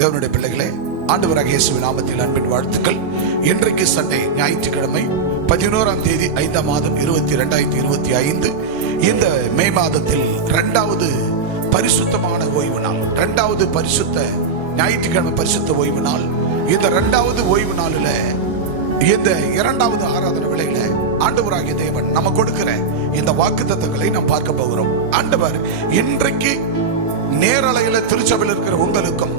தேவனுடைய பிள்ளைகளே, ஆண்டவராகிய இயேசுவின் நாமத்தில் அன்பின் வாழ்த்துக்கள். இன்றைக்கு சண்டே, ஞாயிற்றுக்கிழமை, 11ஆம் தேதி 5ஆம் மாதம் 2025. இந்த மே மாதத்தில் 2வது பரிசுத்தமான ஓய்வு நாள், 2வது பரிசுத்த ஞாயிற்றுக்கிழமை பரிசுத்த ஓய்வு நாள். இந்த 2வது ஓய்வு நாளில், இந்த 2வது ஆராதனை வேளையில ஆண்டவராகிய தேவன் நம்ம கொடுக்கிற இந்த வாக்குத்தத்தங்களை நாம் பார்க்க போகிறோம். ஆண்டவர் இன்றைக்கு நேரலையில திருச்சபையில் இருக்கிற உங்களுக்கும்,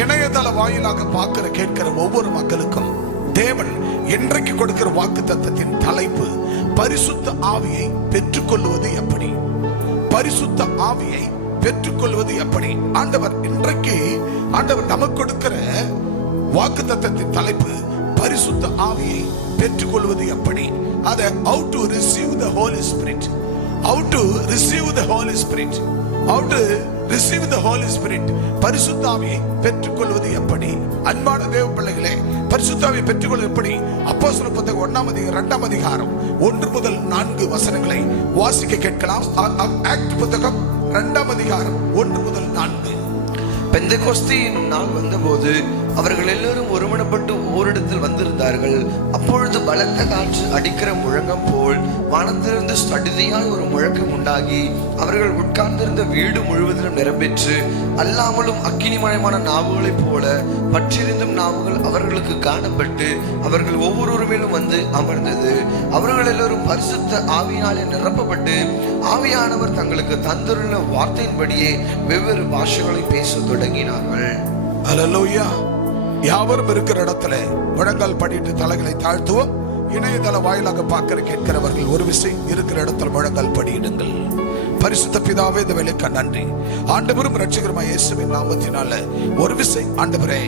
இணையதள வாயிலாக பார்க்கிற கேட்கிற ஒவ்வொரு மக்களுக்கும் தேவன் இன்றைக்கு கொடுக்கிற வாக்குத்தத்தத்தின் தலைப்பு பரிசுத்த ஆவியை பெற்றுக்கொள்வது எப்படி. பரிசுத்த ஆவியை பெற்றுக்கொள்வது எப்படி? ஆண்டவர் இன்றைக்கு நமக்கு கொடுக்கிற வாக்குத்தத்தத்தின் தலைப்பு பரிசுத்த ஆவியை பெற்றுக்கொள்வது எப்படி. அதை how to receive the Holy Spirit, how to receive the Holy Spirit, how to receive the Holy Spirit. பரிசுத்த ஆவியை பெற்றுக்கொள்வது எப்படி? அன்பான தேவ பிள்ளைகளே, பரிசுத்த ஆவியை பெற்றுக்கொள்வது எப்படி? அப்போஸ்தலர் புத்தகம் 1ஆம் அதிகாரம் 2ஆம் அதிகாரம் 1 முதல் 4 வசனங்களை வாசிக்க கேட்கலாம். ஆக்ட் புத்தகம் 2ஆம் அதிகாரம் 1 முதல் 4. பெந்தெகோஸ்தே என்னும் நாள் வந்தபோது அவர்கள் எல்லோரும் ஒருமனப்பட்டு ஓரிடத்தில் வந்திருந்தார்கள். அப்பொழுது பலத்த காற்று அடிக்கிற முழங்கம் போல் வானத்திலிருந்து சடுதியாய் ஒரு முழக்கம் உண்டாகி அவர்கள் உட்கார்ந்திருந்த வீடு முழுவதிலும் நிரம்பெற்று, அல்லாமலும் அக்கினிமயமான நாவுகளைப் போல பற்றிருந்தும் நாவுகள் அவர்களுக்கு காணப்பட்டு அவர்கள் ஒவ்வொரு மேலும் வந்து அமர்ந்தது. அவர்கள் எல்லோரும் பரிசுத்த ஆவியினாலே நிரப்பப்பட்டு ஆவியானவர் தங்களுக்கு தந்துள்ள வார்த்தையின்படியே வெவ்வேறு பாஷைகளை பேச தொடங்கினார்கள். அல்லேலூயா. யாவரும் இருக்கிற இடத்துல முழங்கால் படிட்டு தலைகளை தாழ்த்துவோம். இணையதள வாயிலாக பார்க்கிற கேட்கிறவர்கள் ஒரு விசை இருக்கிற இடத்துல முழங்கால் படியிடுங்கள். பரிசுத்த பிதாவே, இந்த வேலைக்கு நன்றி. ஆண்டவரும் இரட்சகருமாய் இயேசுவின் நாமத்தினால ஒரு விசை ஆண்டவரே,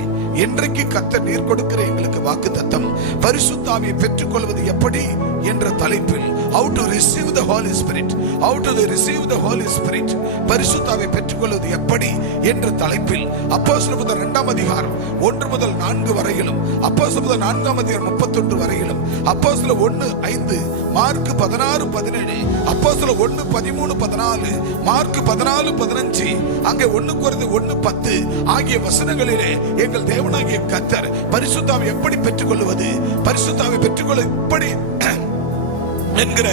இன்றைக்கு கர்த்தர் நீர் கொடுக்கிற எங்களுக்கு வாக்குத்தத்தம் பரிசுத்த ஆவியை பெற்றுக்கொள்வது எப்படி என்ற தலைப்பில் how to receive the Holy Spirit, how to receive the Holy Spirit, பரிசுத்த ஆவியை பெற்றுக்கொள்வது எப்படி என்ற தலைப்பில் அப்போஸ்தலர் புத்தகம் 2ஆம் அதிகாரம் 1 முதல் 4 வரையிலும், அப்போஸ்தலர் புத்தகம் 4ஆம் அதிகாரம் 31 வரையிலும், அப்போஸ்தலர் 1:5, மார்க் 16:17, அப்போஸ்தலர் 1:13-14, மார்க் 14:15, அங்கே 1 கொரிந்தியர் 1:10 ஆகிய வசனங்களிலே எங்கள் தேவனாகிய கர்த்தர் பரிசுத்த ஆவியை எப்படி பெற்றுக்கொள்வது, பரிசுத்த ஆவியை பெற்றுக்கொள்ள எப்படி என்கிற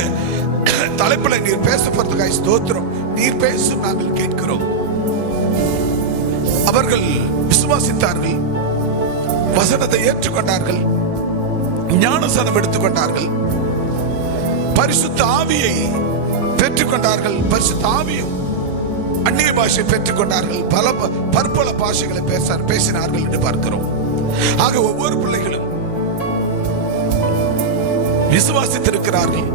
தலைப்பில் நீர் பேச போறதுக்காக ஸ்தோத்திரம். நீர் பேசும் நாங்கள் கேட்கிறோம். அவர்கள் விசுவாசித்தார்கள், வசனத்தை ஏற்றுக்கொண்டார்கள், ஞானஸ்நானம் எடுத்துக்கொண்டார்கள், பரிசுத்த ஆவியை பெற்றுக்கொண்டார்கள், பரிசுத்த ஆவியும் அந்நிய பாஷை பெற்றுக்கொண்டார்கள், பற்பல பாஷைகளை பேசினார்கள் என்று பார்க்கிறோம். ஆக ஒவ்வொரு பிள்ளைகளும் விசுவாசித்திருக்கிறார்கள்,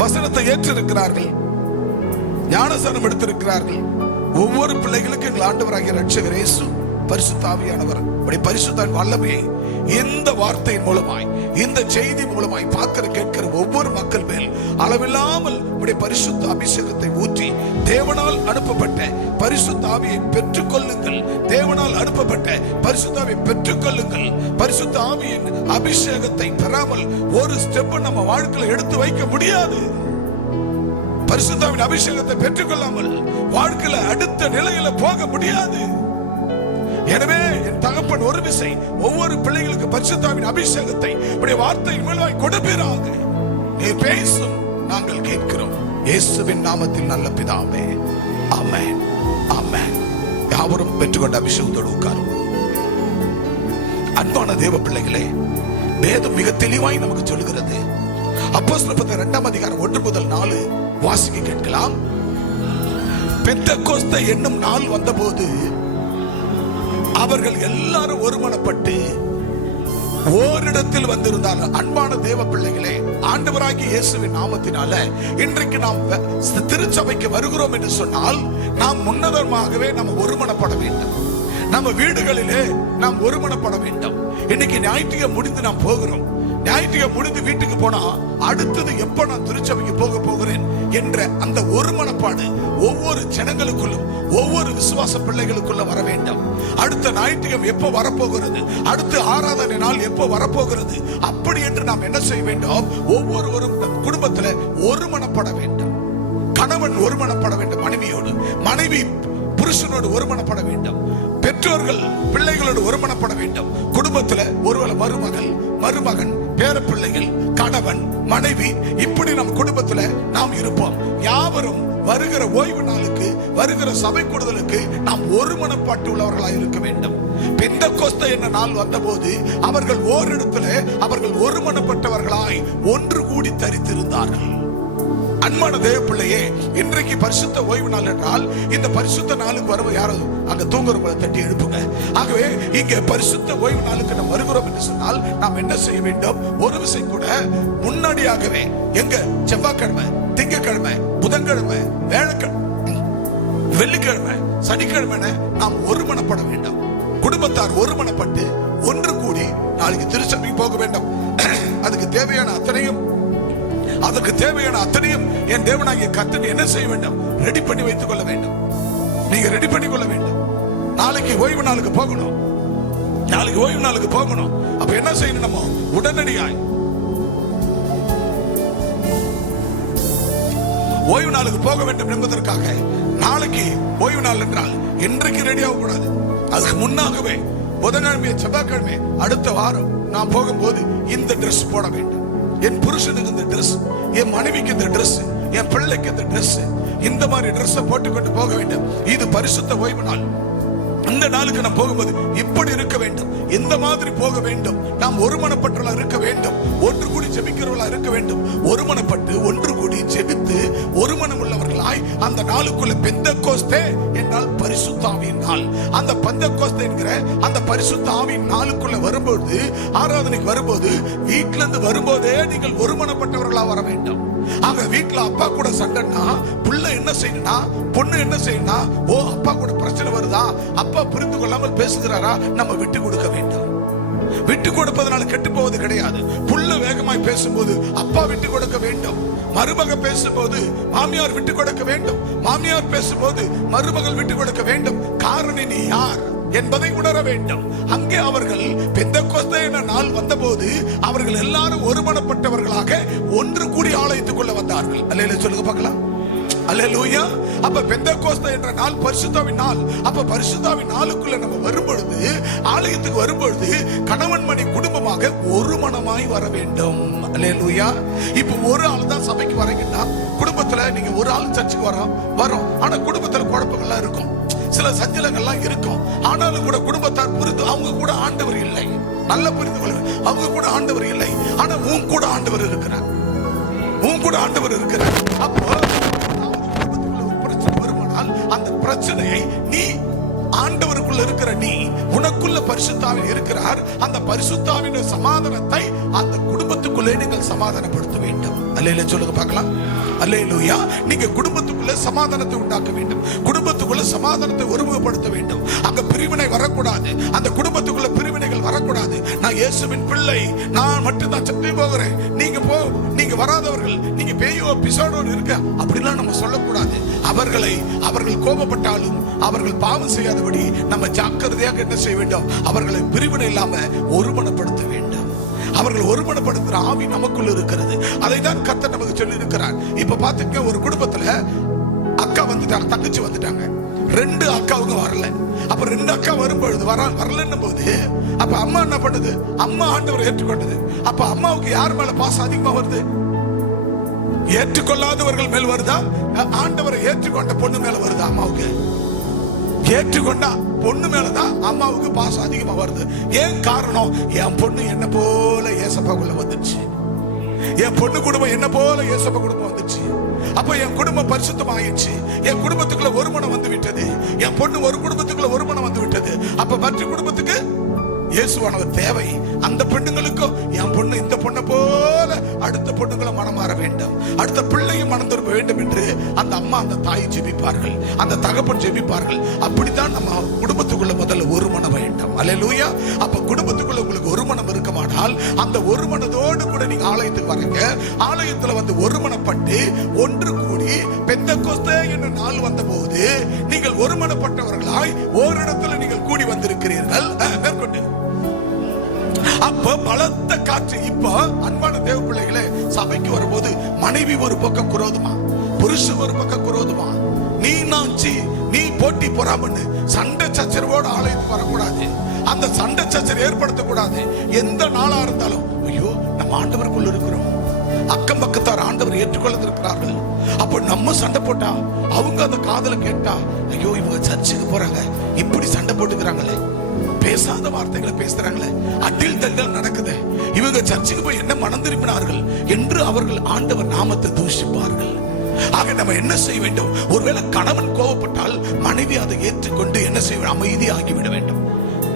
வசனத்தை ஏற்றிருக்கிறார்கள், ஞானஸ்நானம் எடுத்திருக்கிறார்கள். ஒவ்வொரு பிள்ளைகளுக்கு எங்கள் ஆண்டவராகிய இரட்சகர் இயேசு பரிசுத்த ஆவியானவர் பரிசுத்த வல்லமையை இந்த வார்த்தையின் மூலமாய், இந்த செய்தி மூலமாய் பார்க்கிற கேட்கிற ஒவ்வொரு மக்கள் மேல் அளவில்லாமல் பரிசுத்த அபிஷேகத்தை ஊற்றி தேவனால் அனுப்பப்பட்ட பரிசுத்த ஆவியை பெற்றுக்கொள்ளுங்கள். தேவனால் அனுப்பப்பட்ட பரிசுத்த ஆவியை பெற்றுக்கொள்ளுங்கள். பரிசுத்த ஆவியின் அபிஷேகத்தை பெறாமல் ஒரு ஸ்டெப் நம்ம வாழ்க்கையில எடுத்து வைக்க முடியாது. பரிசுத்த ஆவியின் அபிஷேகத்தை பெற்றுக்கொள்ளாமல் வாழ்க்கையில அடுத்த நிலையில போக முடியாது. எனவே என் தகப்பன் ஒரு விசை ஒவ்வொரு பிள்ளைகளுக்கு பரிசுத்த ஆவியின் அபிஷேகத்தை வார்த்தையின் மூலமாய் கொடுப்பீராக. நீ பேசும், நாங்கள் கேட்கிறோம். இயேசுவின் நாமத்தில் நல்ல பிதாவே, ஆமென், ஆமென். யாவரும் பெற்றுக்கொண்ட அபிஷேகத்தோடு உட்காரும். அன்பான தேவ பிள்ளைகளே, வேதம் மிக தெளிவாய் நமக்கு சொல்லுகிறது. அப்போஸ்தலர் புத்தகம் 2ஆம் அதிகாரம் 1 முதல் 4 வாசிக்க கேட்கலாம். பெந்தெகோஸ்தே என்னும் நாள் வந்தபோது அவர்கள் எல்லாரும் ஒருமனப்பட்டு ஓரிடத்தில் வந்திருந்தார்கள். அன்பான தேவ பிள்ளைகளே, ஆண்டவராகிய இயேசுவின் நாமத்தினால இன்றைக்கு நாம் திருச்சபைக்கு வருகிறோம் என்று சொன்னால் நாம் முன்னதமாகவே நாம் ஒருமனப்பட வேண்டும். நம்ம வீடுகளிலே நாம் ஒருமனப்பட வேண்டும். இன்னைக்கு ஞாயிற்றுக்கிழமை முடிந்து நாம் போகிறோம். ஞாயிற்றுக்கிழமை முடிந்து வீட்டுக்கு போனா அடுத்தது எப்ப நான் திருச்சபைக்கு போக போகிறேன் என்ற அந்த ஒருமனப்பாடு ஒவ்வொரு ஜனங்களுக்குள்ளும், ஒவ்வொரு விசுவாச பிள்ளைகளுக்குள்ள வர வேண்டும். அடுத்த ஞாயிற்றுக்கிழமை எப்ப வரப்போகிறது, அடுத்த ஆராதனை நாள் எப்ப வரப்போகிறது, அப்படி என்று நாம் என்ன செய்ய வேண்டும்? ஒவ்வொருவரும் குடும்பத்தில் ஒருமனப்பட வேண்டும். கணவன் ஒருமனப்பட வேண்டும் மனைவியோடு, மனைவி புருஷனோடு ஒருமனப்பட வேண்டும். பெற்றோர்கள் பிள்ளைகளோடு ஒருமனப்பட வேண்டும். குடும்பத்துல ஒருவேளை மருமகன், பேரப்பிள்ளைகள், கணவன், மனைவி, இப்படி நம் குடும்பத்துல நாம் இருப்போம். யாவரும் வருகிற ஓய்வு நாளுக்கு, வருகிற சபை கூடுதலுக்கு நாம் ஒருமனப்பாட்டு உள்ளவர்களாய் இருக்க வேண்டும். பெந்தெக்கோஸ்தே என்ற நாள் வந்தபோது அவர்கள் ஓரிடத்துல அவர்கள் ஒருமனப்பட்டவர்களாய் ஒன்று கூடி தரித்திருந்தார்கள். அன்பான தேவ பிள்ளையே, இன்றைக்கு பரிசுத்த ஓய்வு நாள் என்றால் இந்த பரிசுத்த நாளுக்கு வருவது யாரும் அங்க தூங்குறவங்களை தட்டி எழுப்புங்க. ஆகவே இங்க பரிசுத்த ஓய்வு நாளுக்கு நாம் வருகிறோம் என்று சொன்னால் நாம் என்ன செய்ய வேண்டும்? ஒரு விஷயம் கூட முன்னாடியாகவே எங்க செவ்வாய்க்கிழமை, திங்கட்கிழமை, புதன்கிழமை, வெள்ளிக்கிழமை, சனிக்கிழமை நாம் ஒருமனப்பட வேண்டும். குடும்பத்தார் ஒருமனப்பட்டு ஒன்று கூடி நாளைக்கு திருச்சபைக்கு போக வேண்டும். அதுக்கு தேவையான அத்தனையும் என் தேவனாகிய கர்த்தர் என்ன செய்ய வேண்டும்? ரெடி பண்ணி வைத்துக் கொள்ள வேண்டும். நீங்க ரெடி பண்ணி கொள்ள வேண்டும். நாளைக்கு ஓய்வு நாளுக்கு போகணும். அப்ப என்ன செய்யணும்? நம்ம உடனடியாய் ஓய்வு நாளுக்கு போக வேண்டும் என்பதற்காக நாளைக்கு ஓய்வு நாள் என்றால் இன்றைக்கு ரெடி ஆக கூடாது. அதுக்கு முன்னாகவே புதன்கிழமை, செவ்வாய்க்கிழமை, அடுத்த வாரம் நான் போகும்போது இந்த ட்ரெஸ் போட வேண்டும். என் புருஷனுக்கு இந்த ட்ரெஸ், என் மனைவிக்கு இந்த ட்ரெஸ், என் பிள்ளைக்கு இந்த ட்ரெஸ், இந்த மாதிரி ட்ரெஸ் போட்டுக்கொண்டு போக வேண்டும். இது பரிசுத்த ஓய்வு நாள். அந்த நாளுக்கு நாம் போகும்போது இப்படி இருக்க வேண்டும். இந்த மாதிரி போக வேண்டும். நாம் ஒருமனப்பட்டவர்களாக இருக்க வேண்டும். ஒன்று கூடி ஜெபிக்கிறவர்களாக இருக்க வேண்டும். ஒருமனப்பட்டு ஒன்று கூடி ஜெபித்து ஒருமனம் உள்ளவர்களாய் அந்த நாளுக்குள்ள பெந்தெக்கோஸ்தே என்றால் பரிசுத்த ஆவியின் நாள். அந்த பெந்தெக்கோஸ்தே என்கிற அந்த பரிசுத்த ஆவியின் நாளுக்குள்ள வரும்போது, ஆராதனைக்கு வரும்போது, வீட்டில இருந்து வரும்போதே நீங்கள் ஒருமனப்பட்டவர்களாக வர வேண்டும். ஆக வீட்டுல அப்பா கூட சண்டைன்னா புள்ள என்ன செய்யணும்னா, பொண்ணு என்ன செய்யணும்னா, ஓ அப்பா கூட பிரச்சனை வருதா, அப்பா புரிந்து கொள்ளாமல் பேசுகிறாரா, நம்ம விட்டு கொடுக்க வேண்டும். விட்டு கொடுப்பதனால கெட்டு போவது கிடையாது. புள்ள வேகமாய் பேசும்போது அப்பா விட்டு கொடுக்க வேண்டும். மருமக பேசும்போது மாமியார் விட்டு கொடுக்க வேண்டும். மாமியார் பேசும்போது மருமகள் விட்டு கொடுக்க வேண்டும். காரணம் நீ யார் என்பதை உணர வேண்டும். அங்கே அவர்கள் பெந்தெக்கோஸ்தே என்ற நாள் வந்தபோது அவர்கள் எல்லாரும் ஒருமனப்பட்டவர்களாக ஒன்று கூடி ஆலயத்துக்குள்ள வந்தார்கள். அல்லேலூயா சொல்லுங்க பார்க்கலாம். அல்லேலூயா. அப்ப பெந்தெக்கோஸ்தே என்ற நாள் பரிசுத்தாவின் நாள். அப்ப பரிசுத்தாவின் நாளுக்குள்ள நம்ம வரும்பொழுது, ஆலயத்துக்கு வரும்பொழுது கணவன் மணி குடும்பமாக ஒரு மனமாய் வர வேண்டும். அல்லேலூயா. இப்ப ஒரு ஆள் தான் சபைக்கு வரீங்கன்னா, குடும்பத்துல நீங்க ஒரு ஆள் சர்ச்சுக்கு வரோம். ஆனா குடும்பத்துல குழப்பங்கள்லாம் இருக்கும், சில சஞ்சலங்கள்லாம் இருக்கும். ஆனாலும் கூட குடும்பத்தார் புரிந்து, அவங்க கூட ஆண்டவர் இல்லை. நல்ல புரிந்து கொள்ளுங்க, அவங்க கூட ஆண்டவர் இல்லை. ஆனா உன் கூட ஆண்டவர் இருக்கிறார். அப்போ குடும்பத்துக்குள்ள ஒரு பிரச்சனை வருமானால் அந்த பிரச்சனையை நீ ஆண்டவருக்குள்ள இருக்கிற நீ, உனக்குள்ள பரிசுத்தாவின் இருக்கிறார். அந்த பரிசுத்தாவின் சமாதானத்தை அந்த குடும்பத்துக்குள்ளே நீங்கள் சமாதானப்படுத்த வேண்டும். அல்லேலூயா சொல்லுங்க பார்க்கலாம். அல்லேலூயா. நீங்க குடும்பத்துக்குள்ள சமாதானத்தை உண்டாக்க வேண்டும். குடும்பத்துக்குள்ள சமாதானத்தை ஒருமுகப்படுத்த வேண்டும். அங்க பிரிவினை வரக்கூடாது. அந்த குடும்பத்துக்குள்ள பிரிவினைகள் வரக்கூடாது. நான் இயேசுவின் பிள்ளை, நான் மட்டும் தான் சட்டை போகிறேன், நீங்க வராதவர்கள், நீங்க பேயோ பிசாடோ இருக்க, அப்படிலாம் நம்ம சொல்லக்கூடாது. அவர்கள் கோபப்பட்டாலும் அவர்கள் பாவம் செய்யாதபடி நம்ம ஜாக்கிரதையாக என்ன செய்ய வேண்டும்? அவர்களை பிரிவினை இல்லாம ஒருமனப்படுத்த வேண்டும். அவர்கள் ஒருமனப்படுத்துற ஆவி நமக்குள்ள இருக்கிறது. அதை தான் கர்த்தர் நமக்கு சொல்லி இருக்கிறார். இப்ப பாத்துக்க, ஒரு குடும்பத்துல அக்கா வந்துட்டாங்க, தங்கச்சி வந்துட்டாங்க. 2 அக்காவுங்க வரல. அப்ப 2 அக்கா வரும்பொழுது வரலன்னும் போது அப்ப அம்மா என்ன பண்ணுது? அம்மா ஆண்டவரை ஏற்றுக்கொண்டது. அப்ப அம்மாவுக்கு யார் மேல பாசம் அதிகமா வருது? ஏற்றுக்கொள்ளாதவர்கள் மேல் வருதா? ஆண்டவரை ஏற்றுக்கொண்ட பொண்ணு மேல வருதா? அம்மாவுக்கு ஏற்றுக்கொண்டா பொண்ணு மேலதான் அம்மாவுக்கு பாசம் அதிகமா வருது. ஏன் காரணம்? என் பொண்ணு என்ன போல ஏசப்பாக்குள்ள வந்துச்சு. என் பொண்ணு குடும்பம் என்ன போல ஏசப்பா குடும்பம் வந்துச்சு. அப்ப என் குடும்பம் பரிசுத்தம் ஆயிடுச்சு. என் குடும்பத்துக்குள்ள ஒரு மனம் வந்து விட்டது. என் பொண்ணு ஒரு குடும்பத்துக்குள்ள ஒரு மனம் வந்து விட்டது. அப்ப மற்ற குடும்பத்துக்கு இயேசுவானவர் தேவை. அந்த பெண்ணுங்களுக்கும் என் பொண்ணு இந்த பொண்ணை போல அடுத்த பொண்ணுங்களை மனம் மாற வேண்டும், அடுத்த பிள்ளையும் மனம் திரும்ப வேண்டும் என்று அந்த அம்மா அந்த தாய் ஜெபிப்பார்கள், அந்த தகப்பன் ஜெபிப்பார்கள். அப்படித்தான் நம்ம குடும்பத்துக்குள்ள முதல்ல ஒரு மனம் வேண்டும். அல்லேலூயா. அப்ப குடும்பத்துக்குள்ள உங்களுக்கு ஒரு மனம் இருக்குமானால் அந்த ஒரு மனதோடு கூட நீங்க ஆலயத்துக்கு வரீங்க. ஆலயத்துல வந்து ஒருமனப்பட்டு ஒன்று கூடி பெந்தெக்கோஸ்தே என்ற நாள் வந்த போது நீங்கள் ஒருமனப்பட்டவர்களாய் ஓரிடத்துல நீங்கள் கூடி வந்திருக்கிறீர்கள். மேற்கொண்டு அப்ப பலத்த காற்று. இப்ப அன்பான தேவ பிள்ளைகளே, சபைக்கு வரும்போது மனைவி ஒரு பக்கம் குரோதமா, புருஷன் ஒரு பக்கம் குரோதமா, நீ போட்டி பொறாமன்னு சண்டை சச்சரவோடு ஆலயத்துக்கு வரக்கூடாது. அந்த சண்டை சச்சரவு ஏற்படுத்தக்கூடாது. எந்த நாளா இருந்தாலும் ஐயோ நம்ம ஆண்டவருக்குள்ள இருக்கிறோம், அக்கம் பக்கத்தார் ஆண்டவர் ஏற்றுக்கொள்ள இருக்கிறார்கள். அப்ப நம்ம சண்டை போட்டா அவங்க அந்த காதல கேட்டா ஐயோ இவங்க சர்ச்சுக்கு போறாங்க, இப்படி சண்டை போட்டுக்கிறாங்களே, பேசாத வார்த்தைகளை பேசுறாங்களே, அட்டில் தள்ளல் நடக்குது, இவங்க சர்ச்சுக்கு போய் என்ன மனம் திரும்பினார்கள் என்று அவர்கள் ஆண்டவர் நாமத்தை தூஷிப்பார்கள். ஆக நம்ம என்ன செய்ய வேண்டும்? ஒருவேளை கணவன் கோபப்பட்டால் மனைவி அதை ஏற்றுக்கொண்டு என்ன செய்ய, அமைதியாகிவிட வேண்டும்,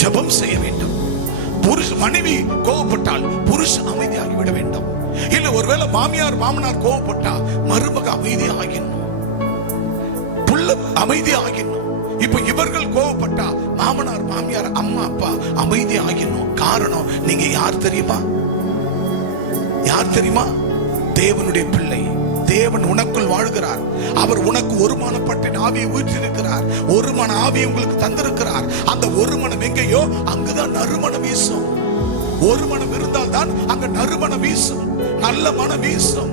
ஜெபம் செய்ய வேண்டும். மனைவி கோபப்பட்டால் புருஷன் அமைதியாகிவிட வேண்டும். இல்ல ஒருவேளை மாமியார் மாமனார் கோபப்பட்டா மருமக அமைதியாகிடணும், புள்ள அமைதியாகிடணும். இப்ப இவர்கள் கோபப்பட்டா மாமனார் மாமியார் அம்மா அப்பா அமைதியாகிடணும். காரணம் நீங்க யார் தெரியுமா? யார் தெரியுமா? தேவனுடைய பிள்ளை. தேவன் உனக்குள் வாழ்கிறார். அவர் உனக்கு ஒரு மனப்பட்ட ஆவியை ஊற்றிருக்கிறார். ஒரு மன ஆவியை உங்களுக்கு தந்திருக்கிறார். அந்த ஒரு மனம் எங்கேயோ அங்குதான் நறுமணம் வீசும். ஒரு மனம் இருந்தால் தான் அங்க நறுமணம் வீசும், நல்ல மனம் வீசும்.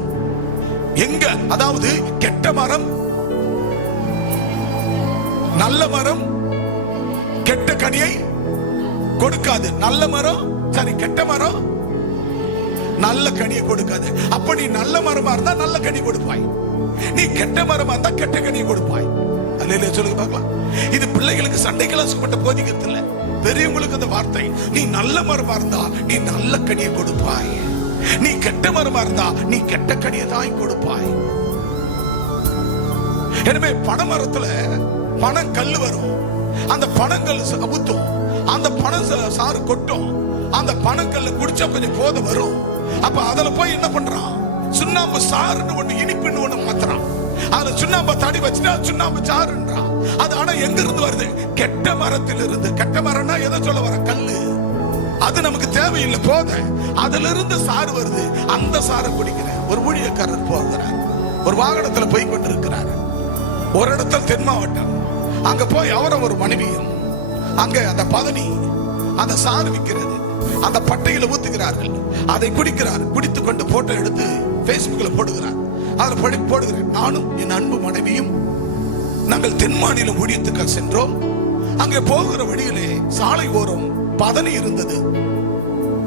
எங்க? அதாவது கெட்ட மரம் நல்ல மரம் கெட்ட கனியை கொடுக்காது. நல்ல மரம் சரி, கெட்ட மரம் நல்ல கனியை கொடுக்காது. அப்ப நீ நல்ல மரமா இருந்தா நல்ல கனி கொடுப்பாய், நீ கெட்ட மரமா இருந்தா கெட்ட கனியை கொடுப்பாய். அல்லேலூயா சொல்லுங்க பார்க்கலாம். இது பிள்ளைகளுக்கு சண்டைக்கெல்லாம் சொல்லப்பட்ட போதிக்கிறது இல்ல, பெரியவங்களுக்கு அந்த வார்த்தை. நீ நல்ல மரமா இருந்தா நீ நல்ல கனியை கொடுப்பாய், நீ கெட்ட மரமா இருந்தா நீ கெட்ட கனியை தான் கொடுப்பாய். எனவே பனைமரத்துல பனம் கல்லு வரும், அந்த பனங்கல் ஊத்தும், அந்த பனம் சாறு கொட்டும், அந்த பனங்கல்ல குடிச்சா கொஞ்சம் போதை வரும். அப்ப அதுல போய் என்ன பண்றான்? சுண்ணாம்பு சாறுன்னு ஒண்ணு இனிப்புன்னு ஒண்ணு மாத்துறான். அதுல சுண்ணாம்பு தடி வச்சுட்டா சுண்ணாம்பு சாறுன்றான். அது ஆனா எங்க இருந்து வருது? கெட்ட மரத்தில் இருந்து. கெட்ட மரம்னா எதை சொல்ல வர? கல்லு. அது நமக்கு தேவையில்லை, போதை. அதுல இருந்து சாறு வருது, அந்த சாரை குடிக்கிற ஒரு ஊழியக்காரர் போகிறார். ஒரு வாகனத்துல போய் கொண்டிருக்கிறார். ஒரு இடத்துல தென் மாவட்டம், அங்க போய் அவரும் ஒரு மனைவியும் அங்க அந்த பதனி அந்த சாறு விற்கிறது, அந்த பட்டையில ஊத்துகிறார்கள், அதை குடிக்கிறார். குடித்துக் கொண்டு போட்டோ எடுத்து Facebookல போடுகிறார். அதுல போடுகிறேன், நானும் என் அன்பு மனைவியும் நாங்கள் தென் மாநிலம் ஊழியத்துக்கு சென்றோம். அங்கே போகிற வழியிலே சாலை ஓரம் பதனி இருந்தது,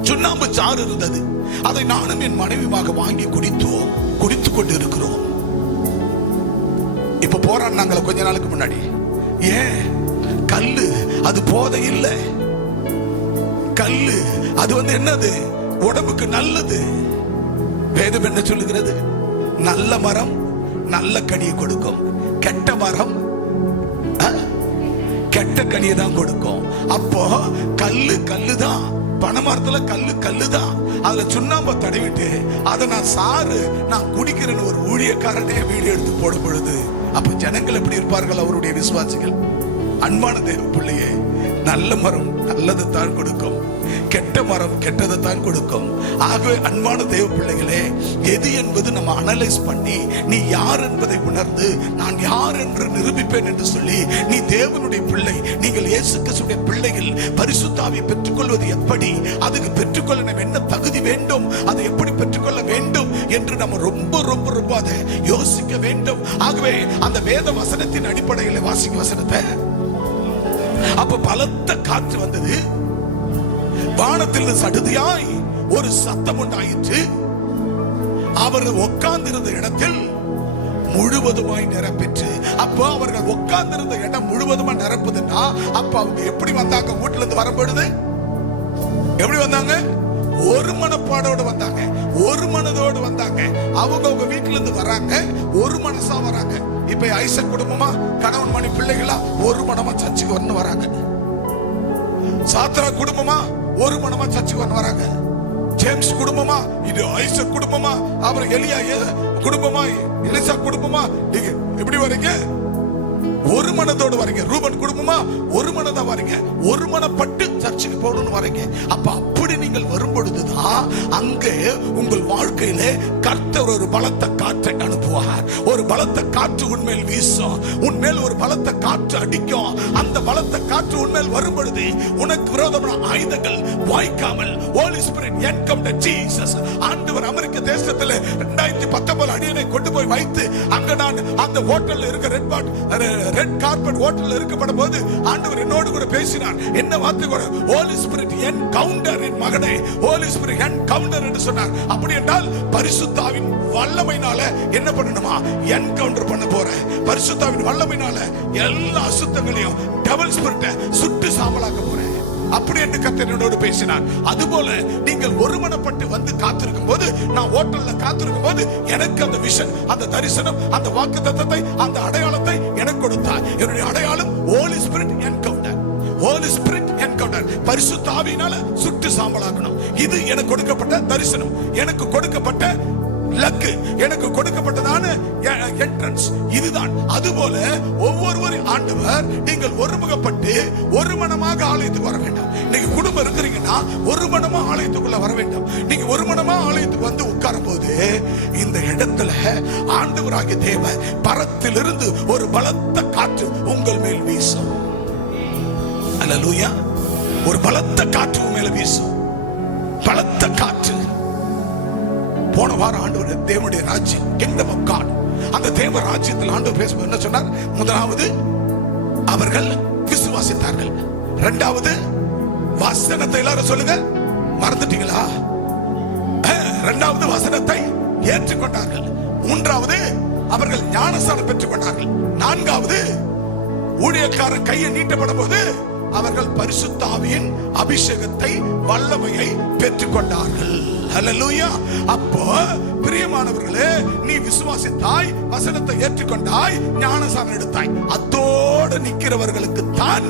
சுண்ணாம்பு சாறு இருந்தது. அதை நானும் என் மனைவியுமாக வாங்கி குடித்துக் கொண்டு இருக்கிறோம். இப்ப போறான் நாங்கள கொஞ்ச நாளுக்கு முன்னாடி. ஏன்? கல்லு அது போதை இல்லை, கல்லு அது என்னது? உடம்புக்கு நல்லது. வேதம் என்ன சொல்லுகிறது? நல்ல மரம் நல்ல கனியை கொடுக்கும், கெட்ட மரம் கெட்ட கனியை தான் கொடுக்கும். அப்போ கல்லுதான், பனைமரத்துல கல்லுதான். அதுல சுண்ணாம்பை தடவிட்டு அதை நான் சாறு நான் குடிக்கிறேன்னு ஒரு ஊழியக்காரனே வீடியோ எடுத்து போடும் பொழுது அப்ப ஜனங்கள் எப்படி இருப்பார்கள்? அவருடைய விசுவாசிகள். அன்பான தேவ பிள்ளையே, நல்ல மரம் நல்லதை தான் கொடுக்கும், கெட்ட மரம் கெட்டதை தான் கொடுக்கும். ஆகவே அன்பான தேவ பிள்ளைகளே, எது என்பது நம்ம அனலைஸ் பண்ணி நீ யார் என்பதை உணர்ந்து நான் யார் என்று நிரூபிப்பேன் என்று சொல்லி நீ தேவனுடைய பிள்ளை, நீங்கள் இயேசு கிறிஸ்துவின் பிள்ளைகள், பரிசுத்த ஆவியை பெற்றுக்கொள்வது எப்படி, அதுக்கு பெற்றுக்கொள்ள நம்ம என்ன தகுதி வேண்டும், அதை எப்படி பெற்றுக்கொள்ள வேண்டும் என்று நம்ம ரொம்ப ரொம்ப ரொம்ப அதை யோசிக்க வேண்டும். ஆகவே அந்த வேத வசனத்தின் அடிப்படையில் வாசிக்க வசனத்தை. அப்ப பலத்த காற்று வந்தது, வானத்தில் சடுதியாய் ஒரு சத்தம் உண்டாயிற்று. அவர் உட்கார்ந்திருந்த இடத்தில் முழுவதுமாய் நிரப்பிற்று. அப்போ அவர்கள் உட்கார்ந்திருந்த இடம் முழுவதுமாய் நிரப்புதுன்னா அப்ப அவங்க எப்படி வந்தாங்க? வீட்டுல இருந்து வரும்பொழுது எப்படி வந்தாங்க? ஒரு மனப்பாடோடு வந்தாங்க, ஒரு மனதோடு வந்தாங்க. அவங்க வீட்டுல இருந்து வராங்க, ஒரு மனசா வராங்க. இப்ப ஐசக் குடும்பமா கணவன் மணி பிள்ளைகளா ஒரு மனமா சர்ச்சுக்கு வந்து வராங்க. சாத்ரா குடும்பமா ஒரு மனமா சர்ச்சுக்கு வந்து வராங்க. ஜேம்ஸ் குடும்பமா, இது ஐசக் குடும்பமா, அப்புறம் எலியா குடும்பமா, எலிசா குடும்பமா, நீங்க எப்படி வரீங்க? ஒரு மனதோடு வரீங்க. ரூபன் குடும்பமா ஒரு மனதா வரீங்க, ஒரு மனப்பட்டு சர்ச்சுக்கு போகணும்னு வரீங்க. அப்ப அப்படி நீங்கள் வரும்பொழுதுதான் அங்கே உங்கள் வாழ்க்கையிலே கர்த்தர் ஒரு பலத்த காற்றை அனுப்புவார். ஒரு பலத்த காற்று உன்மேல் வீசும், உன்மேல் ஒரு பலத்த காற்று அடிக்கும். அந்த பலத்த காற்று உன்மேல் வரும் பொழுது உனக்கு விரோதமான ஆயுதங்கள் வாய்க்காமல் ஹோலி ஸ்பிரிட் என்கவுண்டர் ஜீசஸ். ஆண்டவர் அமெரிக்க தேசத்தில் 2019 அடியனை கொண்டு போய் வைத்து அங்க நான் அந்த ஹோட்டல்ல இருக்க ரெட் கார்பெட் ஹோட்டல்ல இருக்கப்படும் போது ஆண்டவர் என்னோடு கூட பேசினார். என்ன வார்த்தை கூட? ஹோலி ஸ்பிரிட் என்கவுண்டர், என் மகனே ஹோலி ஸ்பிரிட் என்கவுண்டர் என்று சொன்னார். அப்படி என்றால் பரிசுத்தாவின் வல்லமையினால என்ன பண்ணணுமா? என்கவுண்டர் பண்ண போற. பரிசுத்தாவின் வல்லமையினால எல்லா அசுத்தங்களையும் டெவில் ஸ்பிரிட்டை சுட்டு சாம்பலாக்க போறேன். அப்படி என்று கர்த்தர் என்னோடு பேசினார். அதுபோல நீங்கள் ஒருமனப்பட்டு வந்து காத்திருக்கும் போது, நான் ஹோட்டல்ல காத்திருக்கும் போது எனக்கு அந்த விஷன், அந்த தரிசனம், அந்த வாக்குத்தத்தத்தை, அந்த அடையாளத்தை எனக்கு கொடுத்தார். என்னுடைய அடையாளம் holy spirit encounter. Holy spirit encounter, பரிசுத்த ஆவியினால சுட்டு சாம்பலாக்கணும். இது எனக்கு கொடுக்கப்பட்ட தரிசனம், எனக்கு கொடுக்கப்பட்ட லக்கு, எனக்கு கொடுக்கப்பட்டதான என்ட்ரன்ஸ் இதுதான். அதுபோல ஒவ்வொருவரும் ஆண்டவர் நீங்கள் ஒருமுகப்பட்டு ஒரு மனமாக ஆலயத்துக்கு வர வேண்டும். நீங்க குடும்பம் இருக்கிறீங்கன்னா ஒரு மனமா ஆலயத்துக்குள்ள வர வேண்டும். நீங்க ஒரு மனமா ஆலயத்துக்கு வந்து உட்காரும் போது இந்த இடத்துல ஆண்டவராகிய தேவன் பரத்திலிருந்து ஒரு பலத்த காற்று உங்கள் மேல் வீசும். அல்லேலூயா. ஒரு பலத்த காற்று உங்கள் மேல வீசும், பலத்த காற்று. போன வாரம் ஆண்டவர் தேவனுடைய ராஜ்யம், கிங்டம் ஆஃப் காட், அந்த தேவ ராஜ்யத்தில் ஆண்டவர் பேசும்போது என்ன சொன்னார்? முதலாவது அவர்கள் விசுவாசித்தார்கள். இரண்டாவது வசனத்தை எல்லாரும் சொல்லுங்க, மறந்துட்டீங்களா? இரண்டாவது வசனத்தை ஏற்றுக்கொண்டார்கள். மூன்றாவது அவர்கள் ஞானஸ்நானம் பெற்றுக் கொண்டார்கள். நான்காவது ஊழியக்காரர் கையை நீட்டப்படும் போது அவர்கள் பரிசுத்த ஆவியின் அபிஷேகத்தை, வல்லமையை பெற்றுக் கொண்டார்கள். ஹல்லேலூயா. அப்போ பிரியமானவர்களே, நீ விசுவாசித்தாய், வசனத்தை ஏற்றுக்கொண்டாய், ஞானஸ்நானம் எடுத்தாய். அதோடு நிக்கிறவர்களுக்கு தான்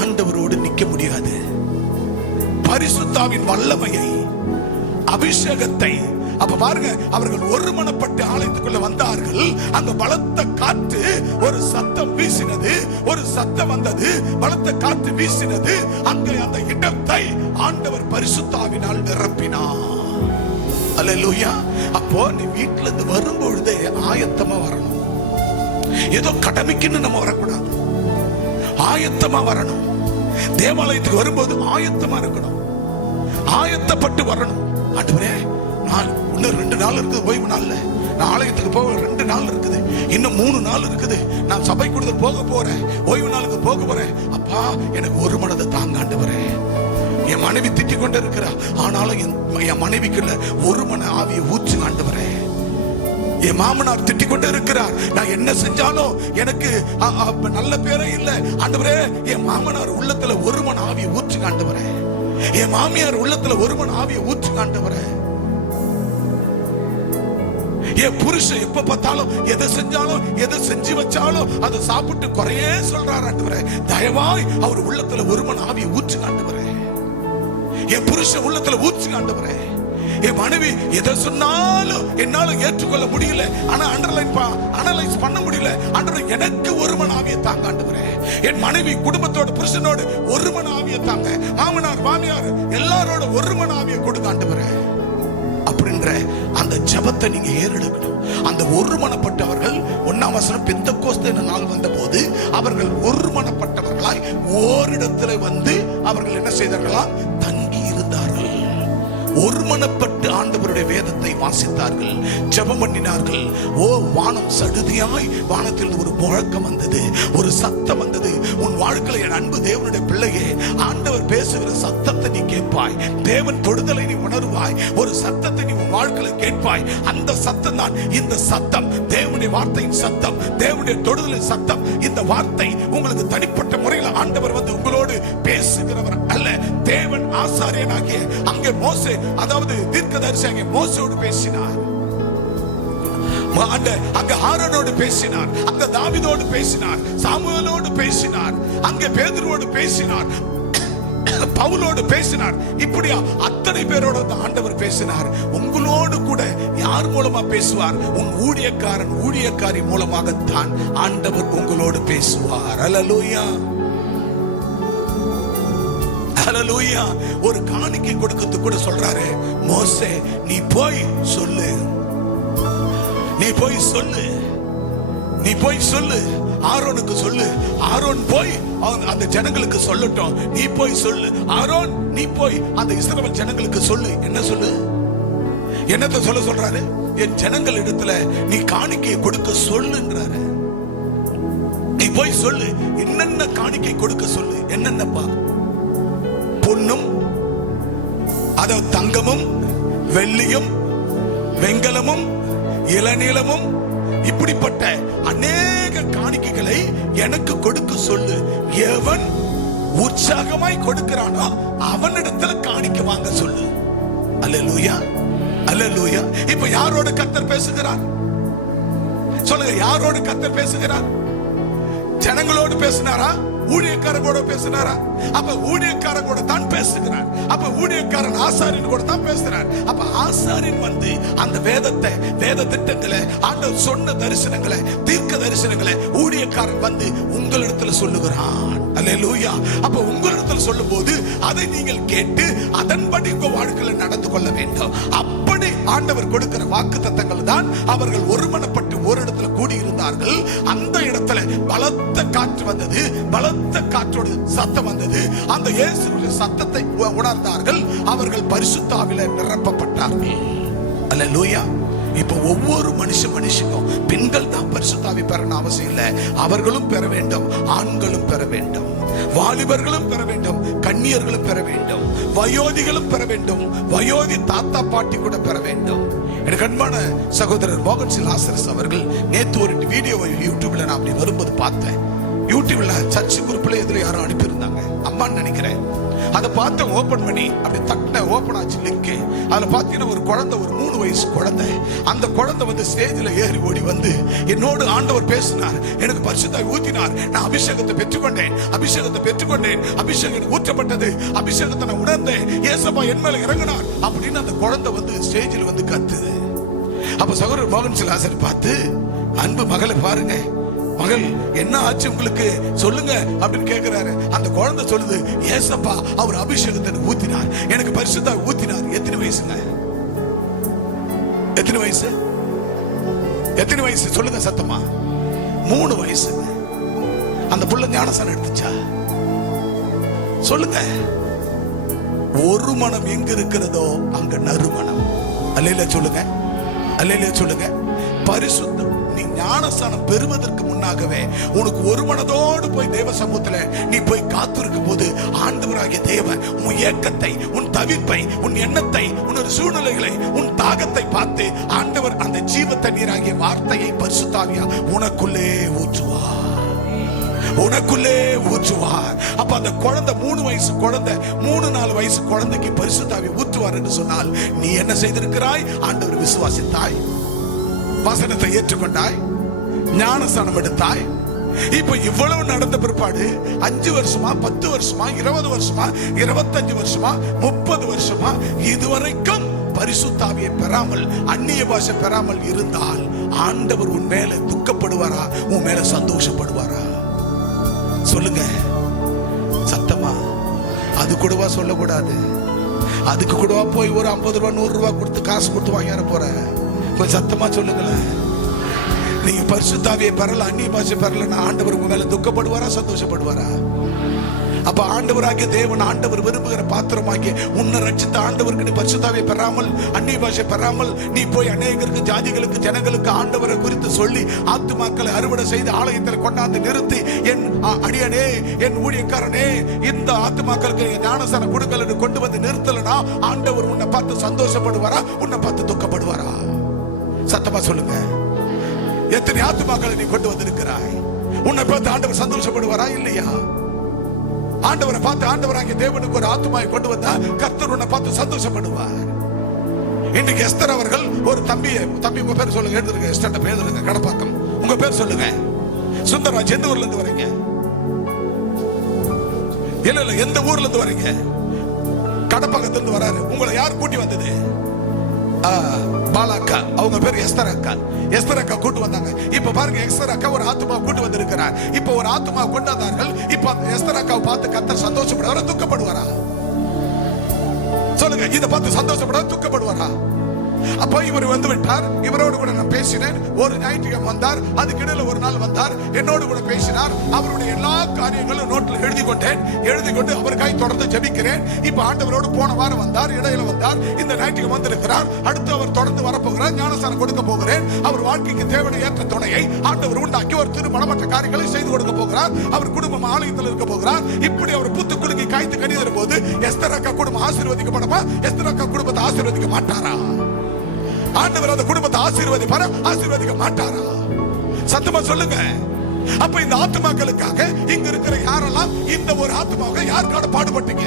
ஆண்டவரோடு நிக்க முடியாது. பரிசுத்த ஆவியின் வல்லமையை, அபிஷேகத்தை. அப்ப பாருங்க, அவர்கள் ஒருமனப்பட்டு ஆலயத்துக்குள்ள வந்தார்கள். அந்த பலத்த காற்று, ஒரு சத்தம் வீசினது, ஒரு சத்தம் வந்தது, பலத்த காற்று வீசினது. அங்கே அந்த இடத்தை ஆண்டவர் பரிசுத்த ஆவியினால் நிரப்பினார். அல்லேலூயா. அப்போ நீ வீட்டுல இருந்து வரும்பொழுதே ஆயத்தமா வரணும். ஏதோ கடமைக்குன்னு நம்ம வரக்கூடாது, ஆயத்தமா வரணும். தேவாலயத்துக்கு வரும்போது ஆயத்தமா இருக்கணும், ஆயத்தப்பட்டு வரணும். ஆண்டவரே, இன்னும் 2 நாள் இருக்குது ஓய்வு நாள்ல, நான் ஆலயத்துக்கு போக 2 நாள் இருக்குது, இன்னும் 3 நாள் இருக்குது, நான் சபை கூடுதல் போக போறேன், ஓய்வு நாளுக்கு போக போறேன். அப்பா, எனக்கு ஒரு மனதை தாங்க ஆண்டவரே. என் மனைவி திட்டிக் கொண்டு இருக்கிறா, ஆனாலும் என் மனைவிக்குள்ள ஒரு மன ஆவியை ஊற்று ஆண்டவரே. என் மாமனார் திட்டிக் கொண்டு இருக்கிறார், நான் என்ன செஞ்சாலும் எனக்கு நல்ல பேரே இல்லை ஆண்டவரே. என் மாமனார் உள்ளத்துல ஒரு மன ஆவியை ஊற்று ஆண்டவரே. என் மாமியார் உள்ளத்துல ஒரு மன ஆவியை ஊற்று ஆண்டவரே. என் புருஷன் எப்ப பார்த்தாலும் எதை செஞ்சாலும், எதை செஞ்சு வச்சாலும் அதை சாப்பிட்டு குறையே சொல்றாரு ஆண்டவரே. தயவாய் அவர் உள்ளத்துல ஒரு மன ஆவியை ஊற்று ஆண்டவரே. என் புருஷன் உள்ளத்துல ஊற்று ஆண்டவரே. என் மனைவி எதை சொன்னாலும் என்னால ஏற்றுக்கொள்ள முடியல, ஆனா அனலைஸ் பண்ண முடியல ஆண்டவரே. எனக்கு ஒரு மன ஆவியை தாங்க ஆண்டவரே. என் மனைவி குடும்பத்தோட, புருஷனோடு ஒரு மன ஆவியை தாங்க. மாமனார் மாமியார் எல்லாரோட ஒரு மன ஆவியை கொடுங்க ஆண்டவரே. அப்படின்ற அந்த ஜபத்தை நீங்க ஏறெடுக்கணும். அந்த ஒருமனப்பட்டவர்கள், 1ஆம் வசனம், பெந்தெக்கோஸ்தே நாள் வந்த போது அவர்கள் ஒருமனப்பட்டவர்களாய் ஓரிடத்துல வந்து அவர்கள் என்ன செய்தார்களாம்? தங்கி இருந்தார்கள். ஒருமனப்பட்டு ஆண்டவருடைய வேதத்தை வாசித்தார்கள், ஜெபம் பண்ணினார்கள். ஓ, வானம் சடுதியாய், வானத்தில் ஒரு முழக்கம் வந்தது, ஒரு சத்தம் வந்தது. உன் வாழ்க்கையில என் அன்பு தேவனுடைய பிள்ளையே, ஆண்டவர் பேசுகிற சத்தத்தை நீ கேட்பாய். தேவன் தொடுதலை நீ உணர்வாய். ஒரு சத்தத்தை நீ உன் வாழ்க்கையில கேட்பாய். அந்த சத்தம் தான் இந்த சத்தம், தேவனுடைய வார்த்தையின் சத்தம், தேவனுடைய தொடுதலின் சத்தம். இந்த வார்த்தை உங்களுக்கு தனிப்பட்ட முறையில் ஆண்டவர் வந்து உங்களோடு பேசுகிறவர் அல்ல. தேவன் ஆசாரியனாகிய அங்கே மோசே, அதாவது தீர்க்கதரிசியாகிய மோசேயோடு பேசினார். அங்க ஆரோனோடு பேசினார், அங்க தாவீதோடு பேசினார், சாமுவேலோடு பேசினார், அங்கே பேதுருவோடு பேசினார், பவுலோடு பேசினார். இப்படியா அத்தனை பேரோட ஆண்டவர் பேசினார். உங்களோடு கூட யார் மூலமா பேசுவார்? உன் ஊழியக்காரன், ஊழியக்காரி மூலமாகத்தான் ஆண்டவர் உங்களோடு பேசுவார். அல்லேலூயா, ஹல்லேலூயா. ஒரு காணிக்கை கொடுக்கிறது கூட சொல்றாரு, மோசே நீ போய் சொல்லு, நீ போய் சொல்லு, நீ போய் சொல்லு, ஆரோனுக்கு சொல்லு, ஆரோன் போய் அந்த ஜனங்களுக்கு சொல்லட்டும், நீ போய் சொல்லு, ஆரோன் நீ போய் அந்த இஸ்ரவேல் ஜனங்களுக்கு சொல்லு. என்ன சொல்லு? என்னத்தை சொல்ல சொல்றாரு? என் ஜனங்கள் இடத்துல நீ காணிக்கையை கொடுக்க சொல்லுன்றாரு. நீ போய் சொல்லு, என்னென்ன காணிக்கை கொடுக்க சொல்லு. என்னென்னப்பா? பொன்னும், அதாவது தங்கமும் வெள்ளியும் வெங்கலமும் இளநீலமும் இப்படிப்பட்ட அநேக காணிக்கைகளை எனக்கு கொடுக்க சொல்லு. எவன் உற்சாகமாய் கொடுக்கிறானோ அவனிடத்துல காணிக்கை வாங்க சொல்லு. அல்லேலூயா, அல்லேலூயா. இப்ப யாரோடு கர்த்தர் பேசுகிறார் சொல்லுங்க? யாரோடு கர்த்தர் பேசுகிறார்? ஜனங்களோடு பேசினாரா? ஊழியக்காரங்களோட பேசினாரா? அப்ப ஊழியக்காரங்களோட தான் பேசுகிறார். அப்ப ஊழியக்காரன் ஆசாரியன் கூட தான் பேசுறார். அப்ப ஆசாரியன் வந்து அந்த வேதத்தை, வேத திட்டங்களை, ஆண்டவர் சொன்ன தரிசனங்களை, தீர்க்க தரிசனங்களை ஊழியக்காரன் வந்து உங்களிடத்துல சொல்லுகிறான். அல்லேலூயா. அப்ப உங்களிடத்துல சொல்லும் போது அதை நீங்கள் கேட்டு அதன்படி உங்க வாழ்க்கையில நடந்து கொள்ள வேண்டும். அப்படி ஆண்டவர் கொடுக்கிற வாக்கு தத்தங்கள் தான் அவர்கள் ஒருமனப்பட்டு ஒரு இடத்துல கூடியிருந்தார்கள். அந்த இடத்துல பலத்த காற்று வந்தது, பலத்த காற்றோடு சத்தம் வந்தது. அந்த இயேசுவின் சத்தத்தை உணர்ந்தார்கள். அவர்கள் பரிசுத்த ஆவியிலே நிரப்பப்பட்டார்கள். அல்லேலூயா. இப்ப ஒவ்வொரு மனுஷனும் பெண்கள் தான் பரிசுத்த ஆவி பெறணும் அவசியம் இல்லை. அவர்களும் பெற வேண்டும், ஆண்களும் பெற வேண்டும், வாலிபர்களும் பெற வேண்டும், கன்னியர்களும் பெற வேண்டும், வயோதிகளும் பெற வேண்டும், வயோதி தாத்தா பாட்டி கூட பெற வேண்டும். எனக்கு அன்பான சகோதரர் மோகன் சி லாசரஸ் அவர்கள் நேற்று ஒரு வீடியோவை யூடியூப்ல நான் அப்படி வரும்போது பார்த்தேன். யூடியூப்ல சர்ச் குரூப்ல எதுல யாரும் அனுப்பியிருந்தாங்க, அம்மான்னு நினைக்கிறேன். அதை பார்த்து ஓபன் பண்ணி அப்படி தட்டின ஓபன் ஆச்சு லிங்க். அதுல பாத்தீங்கன்னா ஒரு குழந்தை, ஒரு 3 வயசு குழந்தை. அந்த குழந்தை வந்து ஸ்டேஜ்ல ஏறி ஓடி வந்து என்னோடு ஆண்டவர் பேசினார், எனக்கு பரிசுத்த ஆவி ஊத்தினார், நான் அபிஷேகத்தை பெற்றுக்கொண்டேன், அபிஷேகத்தை பெற்றுக்கொண்டேன், அபிஷேகம் ஊற்றப்பட்டது, அபிஷேகத்தை நான் உணர்ந்தேன், இயேசுப்பா என் மேல இறங்கினார் அப்படின்னு அந்த குழந்தை வந்து ஸ்டேஜில் வந்து கத்துது. அப்ப சகோதரர் மோகன் சி லாசரஸ் பார்த்து, அன்பு மகளை பாருங்க, மகள் என்ன ஆச்சு உங்களுக்கு சொல்லுங்க அப்படின்னு கேட்கிறாரு. அந்த குழந்தை சொல்லுது, ஏசப்பா அவர் அபிஷேகத்தை ஊத்தினார், எனக்கு பரிசுத்த ஊத்தினார். எத்தனை வயசுங்க? எத்தனை வயசு? எத்தனை வயசு சொல்லுங்க சத்தமா? 3 வயசு. அந்த புள்ள ஞானசானம் எடுத்துச்சா? சொல்லுங்க. ஒரு மனம் எங்க இருக்கிறதோ அங்க நறுமணம். அல்லேலூயா சொல்லுங்க, அல்லேலூயா சொல்லுங்க. பரிசுத்தம். நீ ஞானஸ்தானம் பெறுவதற்கு முன்னாகவே உனக்கு ஒரு மனதோடு போய் தேவ சமூகத்துல நீ போய் காத்திருக்கும் போது ஆண்டவராகிய தேவன் உன் ஏக்கத்தை, உன் தவிப்பை, உன் எண்ணத்தை, உன் சூழ்நிலைகளை, உன் தாகத்தை பார்த்து ஆண்டவர் அந்த ஜீவ தண்ணீராகிய வார்த்தையை பரிசுத்த ஆவியா உனக்குள்ளே ஊற்றுவார், உனக்குள்ளே ஊற்றுவார். அப்ப அந்த குழந்தை 3 வயசு குழந்தை, 3-4 வயசு குழந்தைக்கு பரிசுத்த ஆவி ஊற்றுவார் என்று சொன்னால் நீ என்ன செய்திருக்கிறாய்? ஆண்டவர் விசுவாசித்தாய், வசனத்தை ஏற்றுக்கொண்டாய், ஞானஸ்தானம் எடுத்தாய். இப்ப இவ்வளவு நடந்த பிற்பாடு 5 வருஷமா, 10 வருஷமா, 20 வருஷமா, 25 வருஷமா, 30 வருஷமா இதுவரைக்கும் பரிசுத்த ஆவியை பெறாமல், அந்நிய பாஷை பெறாமல் இருந்தால் ஆண்டவர் உன் மேல துக்கப்படுவாரா, உன் மேல சந்தோஷப்படுவாரா? சொல்லுங்க சத்தமா. அது கூடவா சொல்லக்கூடாது? அதுக்கு கூடவா போய் ஒரு 50 ரூபா 100 ரூபா கொடுத்து காசு கொடுத்து வாங்கிற போற? கொஞ்சம் சத்தமா சொல்லுங்களேன். நீங்க பரிசுத்த ஆவியை பெறல, அந்நிய பாஷை பெறலன்னா ஆண்டவர் உங்க மேல துக்கப்படுவாரா, சந்தோஷப்படுவாரா? அப்ப ஆண்டவராகிய தேவன், ஆண்டவர் விரும்புகிற பாத்திரமாகிய உன்னை ரட்சித்த ஆண்டவருக்கு நீ பரிசுத்த ஆவியை பெறாமல், அந்நிய பாஷை பெறாமல் நீ போய் அநேகருக்கு, ஜாதிகளுக்கு, ஜனங்களுக்கு ஆண்டவரை குறித்து சொல்லி ஆத்துமாக்களை அறுவடை செய்து ஆலயத்தில் கொண்டாந்து நிறுத்தி, என் அடியனே, என் ஊழியக்காரனே, இந்த ஆத்துமாக்களுக்கு ஞானஸ்தானம் கொடுக்கல என்று கொண்டு வந்து நிறுத்தலனா ஆண்டவர் உன்னை பார்த்து சந்தோஷப்படுவாரா, உன்னை பார்த்து துக்கப்படுவாரா? சத்தமா சொல்லுங்க. எத்தனை ஆத்துமாக்களை நீ கொண்டு வந்திருக்கிறாய்? உன்னை பார்த்து ஆண்டவர் சந்தோஷப்படுவாரா இல்லையா? ஆண்டவரை பார்த்து, ஆண்டவராகிய தேவனுக்கு ஒரு ஆத்துமாவை கொண்டு வந்தா கர்த்தர் உன்னை பார்த்து சந்தோஷப்படுவார். இன்னைக்கு எஸ்தர் அவர்கள் ஒரு தம்பி உங்க பேர் சொல்லுங்க, எழுதுங்க, எஸ்தர் பேர் சொல்லுங்க, கடப்பாக்கம். உங்க பேர் சொல்லுங்க. சுந்தரராஜ் எந்த ஊர்ல இருந்து வரீங்க? இல்ல எந்த ஊர்ல இருந்து வரீங்க? கடப்பாக்கத்துல இருந்து வராரு. உங்களை யார் கூட்டி வந்தது? பாலாக்கா, அவங்க பேர் எஸ்தர் அக்கா. எஸ்தர் அக்கா கூட்டு வந்தாங்க. இப்ப பாருங்க, எஸ்தர் அக்கா ஒரு ஆத்துமா கூட்டு வந்திருக்கிறார். இப்ப ஒரு ஆத்துமா கொண்டாந்தார்கள். இப்ப எஸ்தர் அக்காவை பார்த்து கர்த்தர் சந்தோஷப்படுவாரா, துக்கப்படுவாரா? சொல்லுங்க, இதை பார்த்து சந்தோஷப்பட துக்கப்படுவாரா? அப்போ இவர் வந்து விட்டார். இவரோடு கூட நான் பேசினேன். ஒரு ஞாயிற்றுக்கிழமை வந்தார். அதுக்கிடையில ஒரு நாள் வந்தார், என்னோடு கூட பேசினார். அவருடைய எல்லா காரியங்களும் நோட்டில் எழுதி கொண்டு அவருக்காய் தொடர்ந்து ஜெபிக்கிறேன். இப்ப ஆண்டவரோடு போன வாரம் வந்தார், இடையில வந்தார், இந்த ஞாயிற்றுக்கிழமை வந்திருக்கிறார். அடுத்து அவர் தொடர்ந்து வரப்போகிறார். ஞானஸ்தானம் கொடுக்க போகிறேன். அவர் வாழ்க்கைக்கு தேவையான ஏற்ற துணையை ஆண்டவர் உண்டாக்கி ஒரு திருமணமற்ற காரியங்களை செய்து கொடுக்க போகிறார். அவர் குடும்பம் ஆலயத்தில் இருக்க போகிறார். இப்படி அவர் புத்து குலுங்கி காய்த்து கணிதற போது எஸ்தர் அக்கா குடும்பம் ஆசீர்வதிக்கப்படமா? எஸ்தர் அக்கா குடும்பத்தை ஆசீர்வதிக்க மாட்டாரா? ஆண்டவர் அந்த குடும்பத்தை ஆசீர்வதிப்பாரா? ஆசீர்வதிக்க மாட்டாரா? சத்தமா சொல்லுங்க. அப்ப இந்த ஆத்துமாக்களுக்காக இங்க இருக்கிற யாரெல்லாம் இந்த ஒரு ஆத்துமாவுக்கு யாருக்கான பாடுபட்டீங்க?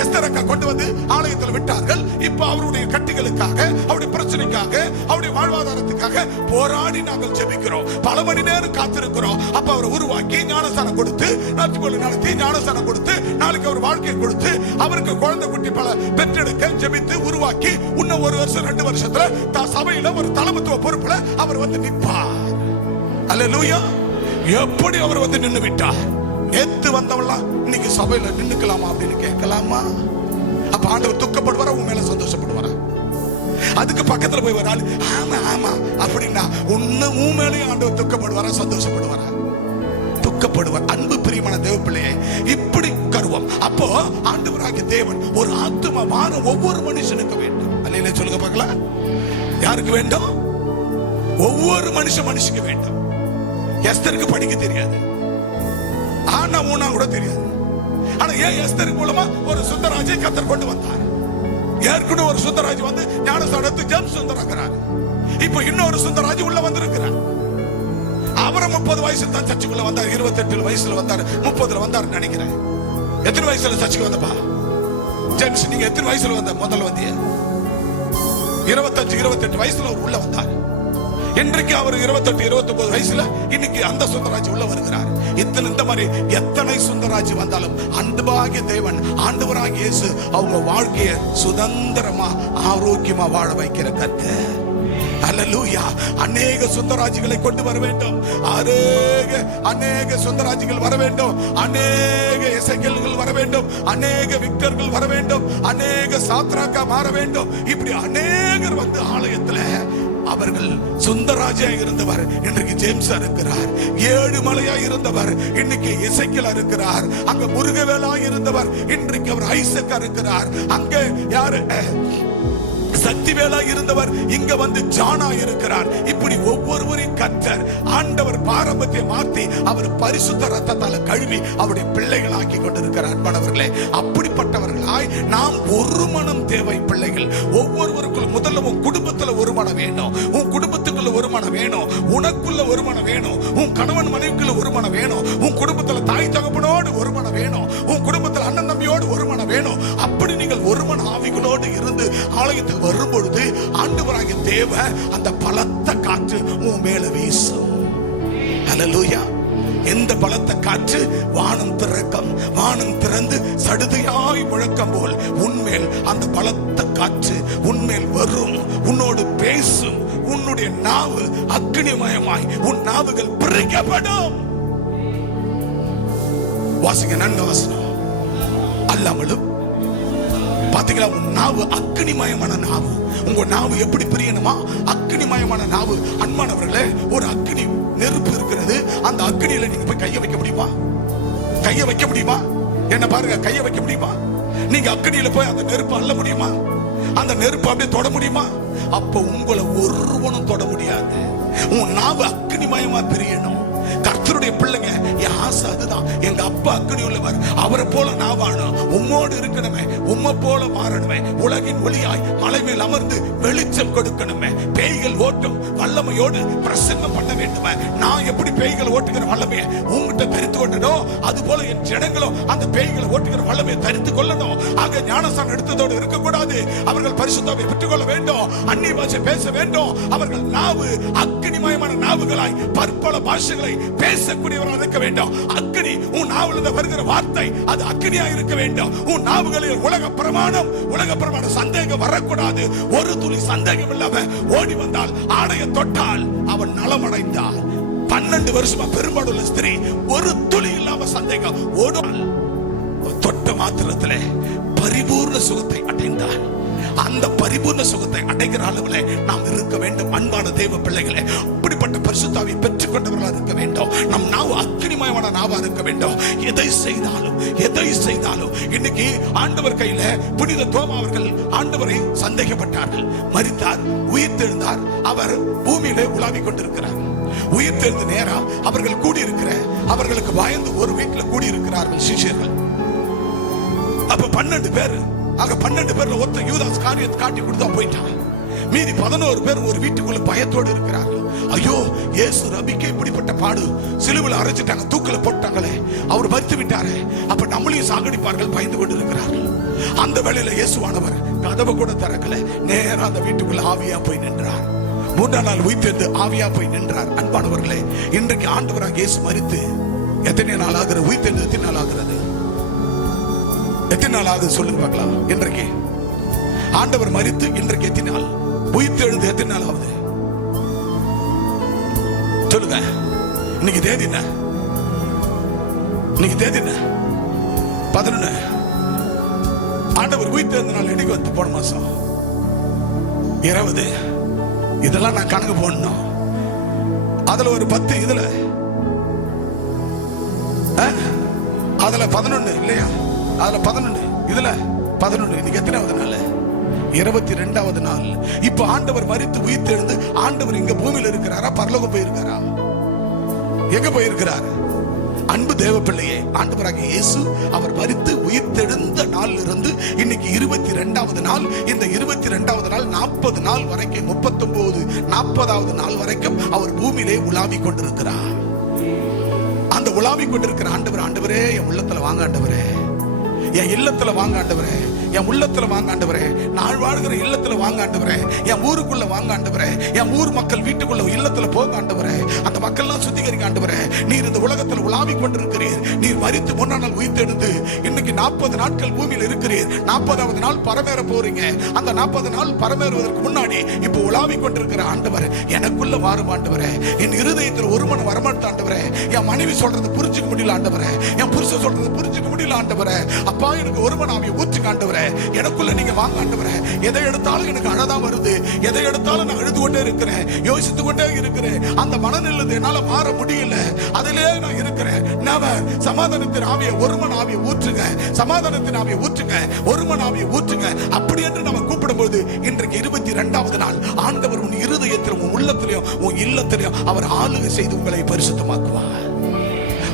எஸ்தர் அக்கா கொண்டு வந்து ஆலயத்தில் விட்டார்கள். இப்ப அவருடைய கட்டிகளுக்காக, அவருடைய பிரச்சனைக்காக, அவருடைய வாழ்வாதாரத்துக்காக போராடி நாங்கள் ஜெபிக்கிறோம். பல மணி நேரம் காத்திருக்கிறோம். அப்ப அவரை உருவாக்கி ஞானஸ்தானம் கொடுத்து, நடத்தி ஞானஸ்தானம் கொடுத்து, நாளைக்கு அவர் வாழ்க்கையை கொடுத்து, அவருக்கு குழந்தை குட்டி பல பெற்றெடுக்க ஜெபித்து உருவாக்கி, இன்னும் 1 வருஷம் 2 வருஷத்துல சபையில ஒரு தலைமைத்துவ பொறுப்புல அவர் வந்து நிற்பார். அல்லேலூயா. எப்படி அவர் வந்து நின்று விட்டார்? நேத்து வந்தவெல்லாம் இன்னைக்கு சபையில நின்னுக்கலாமா அப்படின்னு கேட்கலாமா? அப்ப ஆண்டவர் துக்கப்படுவாரா? உன் மேல சந்தோஷப்படுவாரா? அதுக்கு பக்கத்துல போய் வராது ஆமா ஆமா அப்படின்னா உன் மேலேயும் ஆண்டவர் துக்கப்படுவாரா? சந்தோஷப்படுவாரா? துக்கப்படுவார். அன்பு பிரியமான தேவ பிள்ளையே, இப்படி கருவம். அப்போ ஆண்டவராகிய தேவன் ஒரு ஆத்துமா வாரம் ஒவ்வொரு மனுஷனுக்கு வேண்டும். அல்லையில சொல்லுங்க பார்க்கலாம். யாருக்கு வேண்டும்? ஒவ்வொரு மனுஷனுக்கு வேண்டும். எஸ்தருக்கு படிக்க தெரியாது, ஆனா ஊனா கூட தெரியாது. ஆனா ஏன் எஸ்தர் மூலமா ஒரு சுந்தராஜை கர்த்தர் கொண்டு வந்தார். ஏற்கனவே ஒரு சுந்தராஜ் வந்து ஞானஸ்தானத்து ஜெம் சுந்தராக்கிறார். இப்ப இன்னொரு சுந்தராஜ் உள்ள வந்திருக்கிறார். அவரை 30 வயசுல தான் சர்ச்சுக்குள்ள வந்தார். 28 வயசுல வந்தார், 30ல வந்தார் நினைக்கிறேன். எத்தனை வயசுல சர்ச்சுக்கு வந்தப்பா? ஜெம்ஸ், நீங்க எத்தனை வயசுல வந்த? முதல்ல வந்தீங்க 25 28 வயசுல அவர் உள்ள வந்தார். இன்றைக்கு அவர் 28 29 வயசுல இன்னைக்கு அந்த சுந்தராஜ் உள்ள வருகிறார். இந்த மாதிரி எத்தனை சுந்தராஜ் வந்தாலும் அன்புபாகிய தேவன் ஆண்டவராகிய இயேசு அவங்க வாழ்க்கையை சுதந்திரமா ஆரோக்கியமா வாழ வைக்கிற கர்த்தர். அல்லேலூயா. அநேக சுந்தராஜிகளை கொண்டு வர வேண்டும். அநேக சுந்தராஜிகள் வர வேண்டும். அநேக எசேக்கியேல்கள் வர வேண்டும். அநேக விக்டர்கள் வர வேண்டும். அநேக சாத்ராக்கா மாற வேண்டும். இப்படி அநேகர் வந்து ஆலயத்துல அவர்கள் சுந்தராஜா இருந்தவர் இன்றைக்கு ஜேம்ஸா இருக்கிறார். 7 மலையா இருந்தவர் இன்னைக்கு எசேக்கியேலா இருக்கிறார். அங்க முருகவேலா இருந்தவர் இன்றைக்கு அவர் ஐசக்கா இருக்கிறார். அங்க யாரு சக்திவேலா இருந்தவர் இங்க வந்து ஜானா இருக்கிறார். இப்படி ஒவ்வொருவரையும் கர்த்தர் ஆண்டவர் பாரம்பரியத்தை மாற்றி அவர் பரிசுத்த ரத்தத்தால கழுவி அவருடைய பிள்ளைகளாக்கி கொண்டிருக்கிறார். அன்பானவர்களே, அப்படிப்பட்டவர்களாய் நாம் ஒரு மனம் தேவை. பிள்ளைகள் ஒவ்வொருவருக்குள்ள முதல்ல உன் குடும்பத்துல ஒரு மனம் வேணும். உன் குடும்பத்துக்குள்ள ஒரு மனம் வேணும். உனக்குள்ள ஒரு மனம் வேணும். உன் கணவன் மனைவிக்குள்ள ஒரு மனம் வேணும். உன் குடும்பத்துல தாய் தகப்பனோடு ஒரு மனம் வேணும். உன் குடும்பத்துல அண்ணன் தம்பியோடு ஒரு மனம் வேணும். அப்படி நீங்கள் ஒரு மன ஆவிகளோடு இருந்து ஆலயத்துக்கு வரும் பொழுது ஆண்டவராகிய தேவன் அந்த பலத்த காற்று உன் மேல வீசும். அல்லேலூயா. எந்த பலத்த காற்று? வானம் திறக்கும். வானம் திறந்து சடுதியாய் முழக்கம் போல் உன்மேல் அந்த பலத்த காற்று உன்மேல் வரும். உன்னோடு பேசும். உன்னுடைய நாவு அக்னிமயமாய் உன் நாவுகள் பிரிக்கப்படும். வாசிங்க, நன்கு வாசனம். அல்லாமலும் பாத்தீங்களா, உன் நாவு அக்னிமயமான நாவு. உங்க நாவு எப்படி பிரியணுமா? அக்னிமயமான நாவு. அன்பானவர்களே, ஒரு அக்னி நெருப்பு இருக்கிறது. அந்த அக்னியில நீங்க போய் கைய வைக்க முடியுமா? கைய வைக்க முடியுமா? என்ன பாருங்க, கைய வைக்க முடியுமா? நீங்க அக்னியில போய் அந்த நெருப்பு அள்ள முடியுமா? அந்த நெருப்பு அப்படியே தொட முடியுமா? அப்ப உங்களை ஒருவனும் தொட முடியாது. உன் நாவு அக்னிமயமா பிரியணும். கர்த்தருடைய பிள்ளைங்க, என் ஆசை அதுதான். எங்க அப்பா அக்னி உள்ளவர், அவரை போல நான் வாழணும். உம்மோடு இருக்கணுமே, உம்மை போல மாறணுமே. உலகின் ஒளியாய் மலை மேல் அமர்ந்து வெளிச்சம் கொடுக்கணுமே. பேய்கள் ஓட்டும் வல்லமையோடு பிரசங்கம் பண்ண வேண்டுமே. நான் எப்படி பேய்களை ஓட்டுகிற வல்லமையை உங்ககிட்ட தரித்து கொண்டனோ, அது போல என் ஜனங்களும் அந்த பேய்களை ஓட்டுகிற வல்லமையை தரித்து கொள்ளணும். ஆக ஞானஸ்தானம் எடுத்ததோடு இருக்கக்கூடாது. அவர்கள் பரிசுத்தாவை பெற்றுக்கொள்ள வேண்டும். அந்நிய பாஷை பேச வேண்டும். அவர்கள் நாவு அக்னிமயமான நாவுகளாய் பற்பல பாஷைகளை பேசக்கூடியவராக இருக்க வேண்டும். அக்னி உன் நாவிலிருந்து வருகிற வார்த்தை அது அக்னியா இருக்க வேண்டும். உன் நாவுகளில் உலக பிரமாணம் சந்தேகம் வரக்கூடாது. ஒரு துளி சந்தேகம் இல்லாம ஓடி வந்தால், ஆடையை தொட்டால் அவன் நலமடைந்தார். 12 வருஷமா பெரும்பாலுள்ள ஸ்திரீ ஒரு துளி இல்லாம சந்தேகம் ஓடுவாள். தொட்ட மாத்திரத்திலே பரிபூர்ண சுகத்தை அடைந்தார். அந்த பரிபூர்ண சுகத்தை அடைகிற அளவுல நாம் இருக்க வேண்டும். அன்பான தேவ பிள்ளைகளே, அப்படிப்பட்ட பரிசுத்தாவை பெற்றுக் கொண்டவர்களாக இருக்க வேண்டும். நம் நாவு அக்கினிமயமான நாவா இருக்க வேண்டும். எதை செய்தாலும் இன்னைக்கு ஆண்டவர் கையில புனித தோமா அவர்கள் ஆண்டவரை சந்தேகப்பட்டார்கள். மரித்தார், உயிர்த்தெழுந்தார், அவர் பூமியிலே உலாவிக் கொண்டிருக்கிறார். உயிர்த்தெழுந்த நேரம் அவர்கள் கூடியிருக்கிற, அவர்களுக்கு பயந்து ஒரு வீட்டில் கூடியிருக்கிறார்கள் சிஷ்யர்கள். அப்ப 12 பேர், அங்க 12 பேர்ல ஒருத்தர் யூதாஸ் காரியத்தை காட்டி கொடுத்தா போயிட்டான். மீதி 11 பேர் ஒரு வீட்டுக்குள்ள பயத்தோடு இருக்கிறார்கள். ஐயோ, இயேசு ரபிக்கு இப்படிப்பட்ட பாடு, சிலுவையில் அரைச்சிட்டாங்க, தூக்கில போட்டாங்களே, அவர் மரித்து விட்டாரே, அப்ப நம்மளையும் சாகடிப்பார்கள் பயந்து கொண்டு இருக்கிறார்கள். அந்த வேளையில இயேசுவானவர் கதவை கூட திறக்கல, நேரா அந்த வீட்டுக்குள்ள ஆவியா போய் நின்றார். 3ஆம் நாள் உயிர்த்தெழுந்து ஆவியா போய் நின்றார். அன்பானவர்களே, இன்றைக்கு ஆண்டவராக இயேசு மரித்து எத்தனை நாள் ஆகிறது? உயிர்த்தெழுந்து எத்தனை நாள் ஆகிறது? எத்தனை நாள் ஆகுது சொல்லுங்க பார்க்கலாம். இன்றைக்கு ஆண்டவர் மரித்து இன்றைக்கு எத்தனை நாள்? உயிர்த்தெழுந்து எத்தனை நாள் ஆகுது சொல்லுங்க. இன்னைக்கு தேதி என்ன? இன்னைக்கு தேதி என்ன? 11. ஆண்டவர் உயிர்த்தெழுந்த நாள் என்னைக்கு வந்து? போன மாசம் 20. இதெல்லாம் நான் கணக்கு போடணும். அதுல ஒரு 10, அதுல 11 இல்லையா? அதுல 11, இதுல 11. இன்னைக்கு எத்தனாவது நாள்? 22வது நாள். இப்ப ஆண்டவர் மரித்து உயிர்த்தெழுந்து ஆண்டவர் இங்க பூமியில இருக்கிறாரா? பரலோகம் போயிருக்காரா? எங்க போயிருக்கிறார்? அன்பு தேவ பிள்ளையே, ஆண்டவராகிய இயேசு அவர் மரித்து உயிர்த்தெழுந்த நாள்ல இருந்து இன்னைக்கு 22வது நாள். இந்த 22வது நாள் 40 நாள் வரைக்கும், 39 40வது நாள் வரைக்கும் அவர் பூமியிலே உலாவிக் கொண்டிருக்கிறார். அந்த உலாவிக் கொண்டிருக்கிற ஆண்டவரே, என் உள்ளத்துல வாங்க ஆண்டவரே, என் இல்லத்துல வாங்க ஆண்டவரே, என் உள்ளத்துல வாங்க ஆண்டவரே, நான் வாழ்கிற இல்லத்துல வாங்க ஆண்டவரே, என் ஊருக்குள்ள வாங்க ஆண்டவரே, என் ஊர் மக்கள் வீட்டுக்குள்ள இல்லத்துல போக ஆண்டவரே, அந்த மக்கள்லாம் சுத்திகரிக்க ஆண்டவரே. நீர் இந்த உலகத்தில் உலாவிக் கொண்டிருக்கிறீர். நீர் மரித்து 3ஆம் நாள் உயிர்த்தெழுந்து இன்னைக்கு 40 நாட்கள் பூமியில் இருக்கிறீர். 40வது நாள் பரமேற போறீங்க. அந்த 40 நாள் பரமேறுவதற்கு முன்னாடி இப்ப உலாவிக் கொண்டிருக்கிற ஆண்டவர் எனக்குள்ள வாரும் ஆண்டவரே. என் இருதயத்தில் ஒரு மனம் வரமாட்ட ஆண்டவரே. என் மனைவி சொல்றது புரிஞ்சுக்க முடியல ஆண்டவரே, என் புருஷன் சொல்றது புரிஞ்சுக்க முடியல ஆண்டவரே. அப்பா, எனக்கு ஒரு மனாவை ஊற்றுங்க ஆண்டவரே. எனக்குள்ள நீங்க வாங்க ஆண்டவரே. எதை எடுத்தாலும் எனக்கு அழதான் வருது, எதை எடுத்தாலும் நான் அழுது கொண்டே இருக்கிறேன், யோசித்து கொண்டே இருக்கிறேன். அந்த மனநிலை என்னால மாற முடியல, அதிலே நான் இருக்கிறேன். சமாதானத்தின் ஆவியை, ஒருமன் ஆவியை ஊற்றுங்க, சமாதானத்தின் ஆவியை ஊற்றுங்க, ஒருமன் ஆவியை ஊற்றுங்க. அப்படி என்று நம்ம கூப்பிடும் போது இன்றைக்கு 22வது நாள் ஆண்டவர் உன் இருதயத்திலும் உன் உள்ளத்திலையும் உன் இல்லத்திலையும் அவர் ஆளுகை செய்து உங்களை பரிசுத்தமாக்குவார்.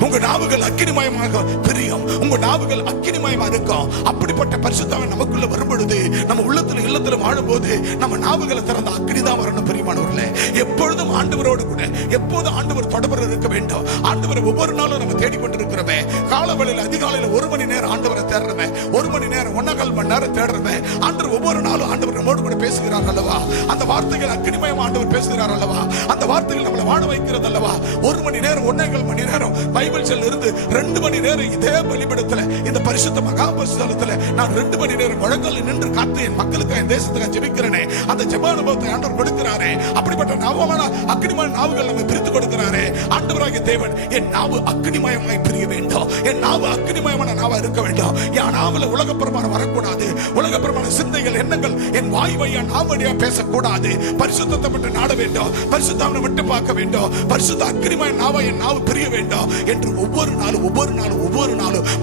உங்க நாவுகள் அக்கினிமயமாக பிரியும், உங்க நாவுகள் அக்கினிமயமா இருக்கும். அப்படிப்பட்ட பரிசுத்தம் நமக்குள்ள வரும் பொழுது, நம்ம உள்ளத்துல இல்லத்துல வாழும் போது நம்ம நாவுகளை திறந்த அக்கினிதான் வரணும். பிரியமானவர்களே, எப்பொழுதும் ஆண்டவரோடு கூட எப்போதும் ஆண்டவர் தொடர்பு இருக்க வேண்டும். ஆண்டவரை ஒவ்வொரு நாளும் நம்ம தேடிக்கொண்டிருக்கிறோமே. காலவேளையில் அதிகாலையில 1 மணி நேரம் ஆண்டவரை தேடுறமே, 1 மணி நேரம் 1.25 மணி நேரம் தேடுறமே. ஆண்டவர் ஒவ்வொரு நாளும் ஆண்டவர் நம்மோடு கூட பேசுகிறார் அல்லவா? அந்த வார்த்தைகள் அக்கினிமயம் ஆண்டவர் பேசுகிறார் அல்லவா? அந்த வார்த்தைகள் நம்மளை வாழ வைக்கிறது அல்லவா? 1 மணி நேரம் 1.25 மணி நேரம் பைபிள் இருந்து 2 மணி நேரம் இதே பலிபீடத்துல, இந்த பரிசுத்த மகா பரிசுத்தலத்துல நான் 2 மணி நேரம் முழங்கால் நின்று காத்து என் மக்களுக்கு, என் தேசத்துக்கு ஜெபிக்கிறேனே. அந்த ஜெப அனுபவத்தை ஆண்டவர் கொடுக்கிறாரே. அப்படிப்பட்ட நாவமான அக்கினிமய நாவுகள் நம்ம பிரித்து கொடுக்கிறாரே. ஆண்டவராகிய தேவன், என் நாவு அக்கினிமயமாய் பிரிய வேண்டும், என் நாவு அக்கினிமயமான நாவா இருக்க வேண்டும். என் நாவுல உலகப்பிரமாணம் வரக்கூடாது, உலகப்பிரமாண சிந்தைகள், எண்ணங்கள் என் வாய் வழியா நாவடியா பேசக்கூடாது. பரிசுத்தத்தை மட்டும் நாட வேண்டும், பரிசுத்தாவை மட்டும் பார்க்க வேண்டும். பரிசுத்த அக்கினிமய நாவா என் நாவு பிரிய வேண்டும் என்று ஒவ்வொரு நாளும்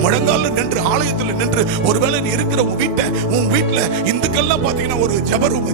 முழங்கால நின்று, ஆலயத்தில் நின்று, ஒருவேளை நீ இருக்கிற உன் வீட்டுல இந்துக்கள்லாம் பாத்தீங்கன்னா ஒரு ஜெப ரூம்,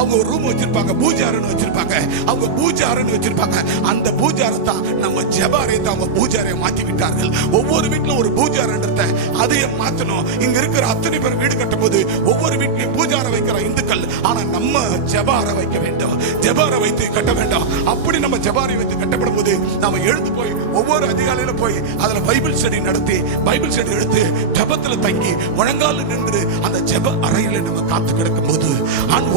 அவங்க ஒரு ரூம் வச்சிருப்பாங்க, பூஜை அறைன்னு வச்சிருப்பாங்க. அவங்க பூஜை அறைன்னு வச்சிருப்பாங்க. அந்த பூஜை அறை தான் நம்ம ஜெப அறையை தான் அவங்க பூஜை அறையை மாத்தி விட்டார்கள். ஒவ்வொரு வீட்டுல ஒரு பூஜை அறைன்றத அதையே மாத்தணும். இங்க இருக்கிற அத்தனை பேர் வீடு கட்டும் போது ஒவ்வொரு வீட்லயும் பூஜை அறை வைக்கிற இந்துக்கள், ஆனா நம்ம ஜெப அறை வைக்க வேண்டும், ஜெப அறை வைத்து கட்ட வேண்டும். அப்படி நம்ம ஜெப அறை வைத்து கட்டப்படும் போது நம்ம எழுந்து போய் ஒவ்வொரு அதிகாலையில போய் அதுல பைபிள் ஸ்டடி நடத்தி, பைபிள் ஸ்டடி எடுத்து ஜெபத்துல தங்கி முழங்கால நின்று அந்த ஜெப அறையில நம்ம காத்து கிடக்கும் போது,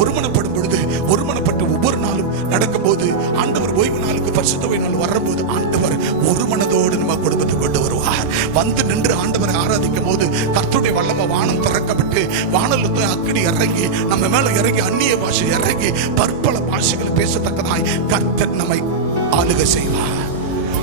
ஒருமனப்படும் பொழுது, ஒருமனப்பட்டு ஒவ்வொரு நாளும் நடக்கும் போது, ஆண்டவர் ஓய்வு நாளுக்கு பரிசுத்த ஓய்வு நாள் வரும்போது ஆண்டவர் ஒரு மனதோடு நம்ம குடும்பத்தை கொண்டு வருவார். வந்து நின்று ஆண்டவரை ஆராதிக்கும் போது கர்த்தருடைய வல்லமை வானம் திறக்கப்பட்டு வானத்துல அக்கினி இறங்கி நம்ம மேல இறங்கி அந்நிய பாஷை இறங்கி பற்பல பாஷைகளை பேசத்தக்கதாய் கர்த்தர் நம்மை ஆளுகை செய்வார்.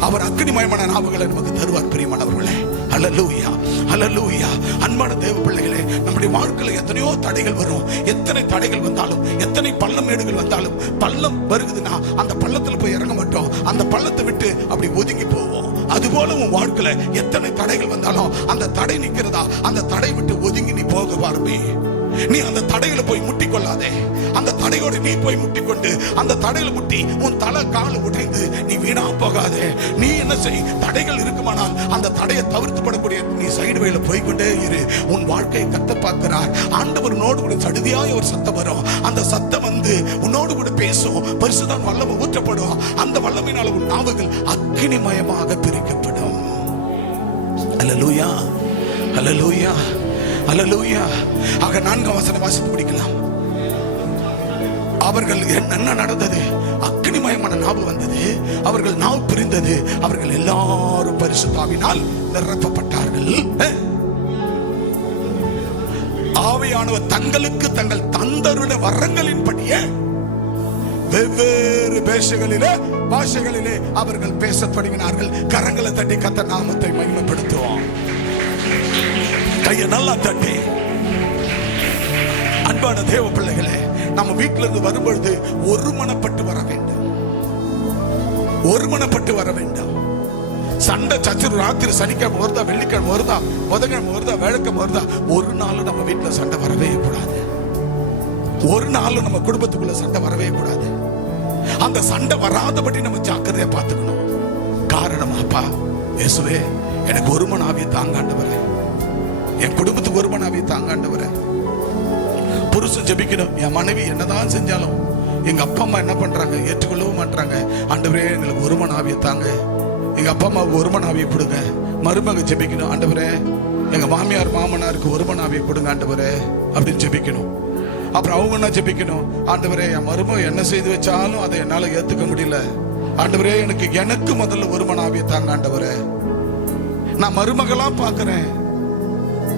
அவர் அக்கினிமயமான நாவுகளை நமக்கு தருவார் பிரியமானவர்களே. அல்லேலூயா, அல்லேலூயா. அன்பான தேவ பிள்ளைகளே, நம்முடைய வாழ்க்கையில எத்தனையோ தடைகள் வரும். எத்தனை தடைகள் வந்தாலும், எத்தனை பள்ளம் மேடுகள் வந்தாலும், பள்ளம் வருகுதுன்னா அந்த பள்ளத்துல போய் இறங்க மாட்டோம், அந்த பள்ளத்தை விட்டு அப்படி ஒதுங்கி போவோம். அதுபோல உன் வாழ்க்கையில எத்தனை தடைகள் வந்தாலும் அந்த தடை நிக்கிறதா, அந்த தடை விட்டு ஒதுங்கி நீ போக பாருமே. நீ அந்த தடையில போய் முட்டிக்கொள்ளாதே. அந்த தடையோடு நீ போய் முட்டிக்கொண்டு அந்த தடையில முட்டி உன் தலை கால் உடைந்து நீ வீணா போகாதே. நீ என்ன செய், தடைகள் இருக்குமானால் அந்த தடையை தவிர்த்து படக்கூடிய நீ சைடு வேல போய்கொண்டே இரு. உன் வாழ்க்கையை கத்த பார்க்கிறார் ஆண்டவர். உன்னோடு கூட சடுதியாய் ஒரு சத்தம் வரும். அந்த சத்தம் வந்து உன்னோடு கூட பேசும். பரிசுத்தம் வல்லமை ஊற்றப்படும். அந்த வல்லமையினால உன் நாவுகள் அக்கினிமயமாக பிரிக்கப்படும். அல்லேலூயா, அல்லேலூயா, அல்லேலூயா. ஆக 4ஆம் வசனம் வாசித்து முடிக்கலாம். அவர்கள் என்ன நடந்தது? அக்கினிமயமான நாவு வந்தது. அவர்கள் நாவு பிரிந்தது. அவர்கள் எல்லாரும் பரிசுத்தாவினால் நிரப்பப்பட்டார்கள். ஆவியானவர் தங்களுக்கு தங்கள் தந்தருள வரங்களின்படியே வெவ்வேறு பாஷைகளிலே அவர்கள் பேசத் தொடங்கினார்கள். கரங்களை தட்டி கர்த்தர் நாமத்தை மகிமைப்படுத்துவோம். கையை நல்லா தட்டி. அன்பான தேவ பிள்ளைகளே, நம்ம வீட்டில இருந்து வரும்பொழுது ஒருமனப்பட்டு வர வேண்டும். ஒருமனப்பட்டு வர வேண்டும். சண்டை சச்சரவு ராத்திரி சனிக்கிழமை வருதா, வெள்ளிக்கிழமை வருதா, புதன்கிழமை வருதா, வேலைக்கிழமை வருதா, ஒரு நாள் நம்ம வீட்டுல சண்டை வரவே கூடாது. ஒரு நாள் நம்ம குடும்பத்துக்குள்ள சண்டை வரவே கூடாது. அந்த சண்டை வராதபடி நம்ம ஜாக்கிரதையா பார்த்துக்கணும். காரணம், அப்பா இயேசுவே எனக்கு ஒருமன ஆவியை தாங்காண்டவரே, என் குடும்பத்துக்கு ஒருமன ஆவியை தாங்காண்டவரே. புருஷன் ஜெபிக்கணும். என் மனைவி என்னதான் செஞ்சாலும் எங்க அப்பா அம்மா என்ன பண்றாங்க, ஏற்றுக்கொள்ளவும் மாட்டாங்க. ஆண்டவரே எங்களுக்கு ஒருமன ஆவியை தாங்க, எங்க அப்பா அம்மாவுக்கு ஒருமன ஆவியை கொடுங்க. மருமக ஜெபிக்கணும். ஆண்டவரே எங்க மாமியார் மாமனாருக்கு ஒருமன ஆவியை கொடுங்க ஆண்டவரே அப்படின்னு ஜெபிக்கணும். அப்புறம் அவங்க என்ன ஜெபிக்கணும், ஆண்டவரே என் மருமக என்ன செய்து வச்சாலும் அதை என்னால ஏத்துக்க முடியல. ஆண்டவரே எனக்கு முதல்ல ஒருமன ஆவியை தாங்க ஆண்டவரே. நான் மருமகளா பாக்குறேன்,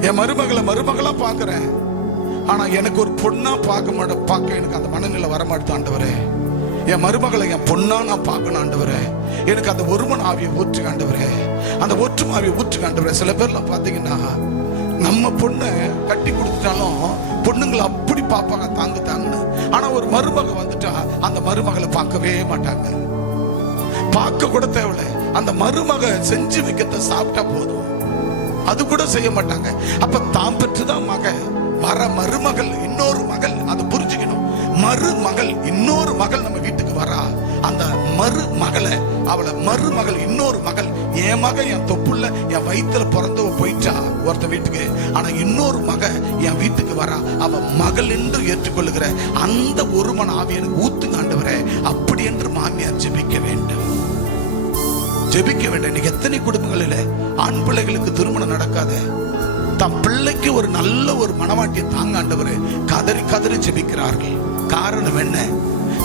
என் மருமகளா பாக்குறேன். ஆனா எனக்கு ஒரு பொண்ணா பார்க்க எனக்கு அந்த மனநிலை வரமாட்டேன் ஆண்டவரே. என் மருமகளை என் பொண்ணா நான் பார்க்கணும் ஆண்டவரே. எனக்கு அந்த ஒருமன ஆவியை ஊற்றுங்க ஆண்டவரே, அந்த ஒற்றுமை ஆவியை ஊற்றுங்க ஆண்டவரே. சில பேர்லாம் பாத்தீங்கன்னா நம்ம பொண்ணை கட்டி கொடுத்துட்டாலும் பொண்ணுங்களை அப்படி பார்ப்பாங்க, தாங்குன்னு. ஆனா ஒரு மருமக வந்துட்டா அந்த மருமகளை பார்க்கவே மாட்டாங்க. பார்க்க கூட தேவையில்லை, அந்த மருமக செஞ்சு வைக்கிறத சாப்பிட்டா போதும், அது கூட செய்ய மாட்டாங்க. அப்ப தான் பெற்றுதான் மக, வர மருமகள் இன்னொரு மகள், அதை புரிஞ்சுக்கணும். மருமகள் இன்னொரு மகள் நம்ம வீட்டுக்கு வரா, அந்த மருமகளை மருமகள் இன்னொரு மகள், என் மக என் தொப்புள்ள என் வயிற்றுல பிறந்தவ போயிட்டா ஒருத்த வீட்டுக்கு, ஆனா இன்னொரு மக என் வீட்டுக்கு வரா, அவ மகள் என்று ஏற்றுக்கொள்ளுகிற அந்த ஒருமன ஆவியை எனக்கு ஊத்துங்க ஆண்டவரே. அப்படி என்று மாமியார் ஜெபிக்க வேண்டும், ஜெபிக்க வேண்டும். இன்னைக்கு எத்தனை குடும்பங்களில் ஆண் பிள்ளைகளுக்கு திருமணம் நடக்காத, தன் பிள்ளைக்கு ஒரு நல்ல ஒரு மனவாட்டியை தாங்க ஆண்டவரே கதறி கதறி ஜெபிக்கிறார்கள். காரணம் என்ன?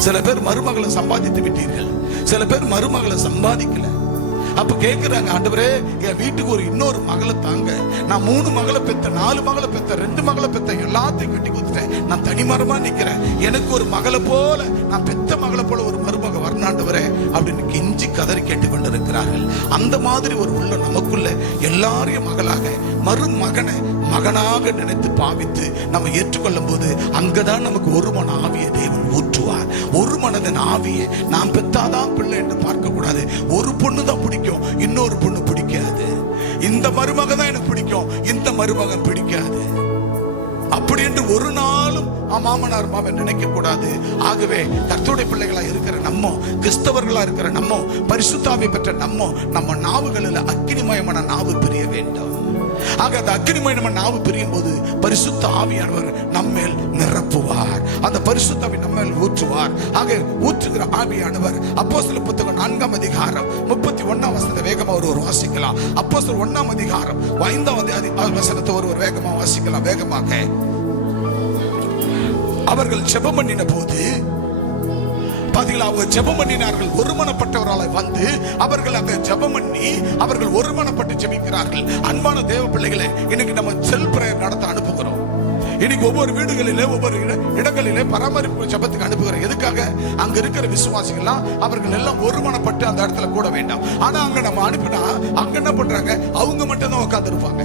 சில பேர் மருமகளை சம்பாதித்து விட்டீர்கள், சில பேர் மருமகளை சம்பாதிக்கல. அப்ப கேட்கிறாங்க, ஆண்டவரே என் வீட்டுக்கு ஒரு இன்னொரு மகளை தாங்க. நான் 3 மகளை பெத்த, 4 மகளை பெத்த, 2 மகளை பெத்த, எல்லாத்தையும் கட்டி கொடுத்துட்டேன். நான் தனிமரமா நிக்கிறேன். எனக்கு ஒரு மகளை போல, நான் பெத்த மகளை போல ஒரு மருமக வர்ணாண்டவரே அப்படின்னு கெஞ்சி கதறி கேட்டுக்கொண்டு இருக்கிறார்கள். அந்த மாதிரி ஒரு உள்ள நமக்குள்ள எல்லாரையும் மகளாக, மருமகனை மகனாக நினைத்து பாவித்து நம்ம ஏற்றுக்கொள்ளும் போது அங்கதான் நமக்கு ஒருமன ஆவியை தேவன் ஊற்றுவார். ஒரு மனதின் ஆவியை நாம் பெத்தாதான் பிள்ளை என்று பார்க்க கூடாது. ஒரு பொண்ணு தான் பிடிக்கும், இன்னொரு பொண்ணு பிடிக்காது. இந்த மருமக தான் எனக்கு பிடிக்கும், இந்த மருமகன் பிடிக்காது. அப்படி என்று ஒரு நாளும் மாமனார் மாமன் நினைக்க கூடாது. ஆகவே கர்த்தருடைய பிள்ளைகளா இருக்கிற நம்ம, கிறிஸ்தவர்களா இருக்கிற நம்ம, பரிசுத்தாவி பெற்ற நம்ம நாவுகளில் அக்கினிமயமான நாவு பிரிய வேண்டும். ஆக அந்த அக்கினிமயமான நாவு பிரியும் போது பரிசுத்த ஆவியானவர் நம்மேல் நிரப்புவார், அந்த பரிசுத்தாவி நம்மேல் ஊற்றுவார். ஆக ஊற்றுகிற ஆவியானவர் அப்போஸ்தலர் புத்தகம் 4ஆம் அதிகாரம் 31ஆம் வசனத்தை வேகமா ஒருவர் வாசிக்கலாம். அப்போஸ்தலர் 1ஆம் அதிகாரம் 5ஆம் வசனத்தை ஒருவர் வேகமா வாசிக்கலாம். வேகமாக அவர்கள் ஜெபம் பண்ணின போது பாத்தீங்களா, அவங்க ஜெபம் பண்ணினார்கள். ஒருமனப்பட்டவரால் வந்து அவர்கள் அங்க ஜெபம் பண்ணி அவர்கள் ஒருமனப்பட்டு ஜெபிக்கிறார்கள். அன்பான தேவ பிள்ளைகளே, இன்னைக்கு நம்ம செல்ஃப் பிரேயர் நடத்த அனுப்புகிறோம். இன்னைக்கு ஒவ்வொரு வீடுகளிலே ஒவ்வொரு இடங்களிலே பராமரிப்பு ஜெபத்துக்கு அனுப்புகிறேன். எதுக்காக? அங்க இருக்கிற விசுவாசிகள்லாம் அவர்கள் எல்லாம் ஒருமனப்பட்டு அந்த இடத்துல கூட வேண்டாம். ஆனா அங்க நம்ம அனுப்பினா அங்க என்ன பண்றாங்க? அவங்க மட்டும் தான் உட்கார்ந்து இருப்பாங்க.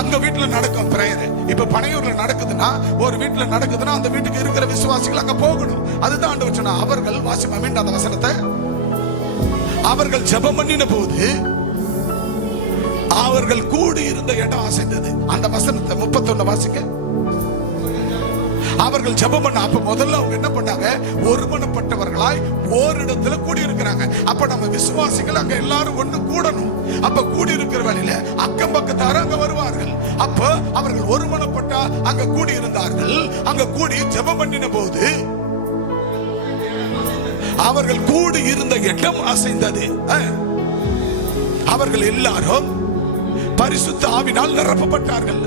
அங்க வீட்டுல நடக்கும் பிரேயர். இப்ப பனையூர்ல நடக்குதுன்னா, ஒரு வீட்டுல நடக்குதுன்னா அந்த வீட்டுக்கு இருக்கிற விசுவாசிகள் அங்க போகணும். அதுதான் ஆண்டவர் சொன்னா. அவர்கள் வாசிமா மீண்டும் அந்த வசனத்தை, அவர்கள் ஜெபம் பண்ணின போது அவர்கள் கூடி இருந்த இடம் அசைந்தது. அந்த வசனத்தை 31 வாசிங்க. அவர்கள் ஜெபம் பண்ண, அப்ப முதல்ல அவங்க என்ன பண்ணாங்க? ஒருமனப்பட்டவர்களாய் ஓரிடத்துல கூடி இருக்கிறாங்க. அப்ப நம்ம விசுவாசிகள் அங்க எல்லாரும் ஒண்ணு கூடணும். அப்ப கூடி இருக்கிற வேளையில அக்கம் பக்கத்தார அங்க வருவார்கள். அப்ப அவர்கள் ஒருமனப்பட்டா அங்க கூடி இருந்தார்கள். அங்க கூடி ஜெபம் பண்ணின போது அவர்கள் கூடி இருந்த இடம் அசைந்தது. அவர்கள் எல்லாரும் பரிசுத்த ஆவினால் நிரப்பப்பட்டார்கள்.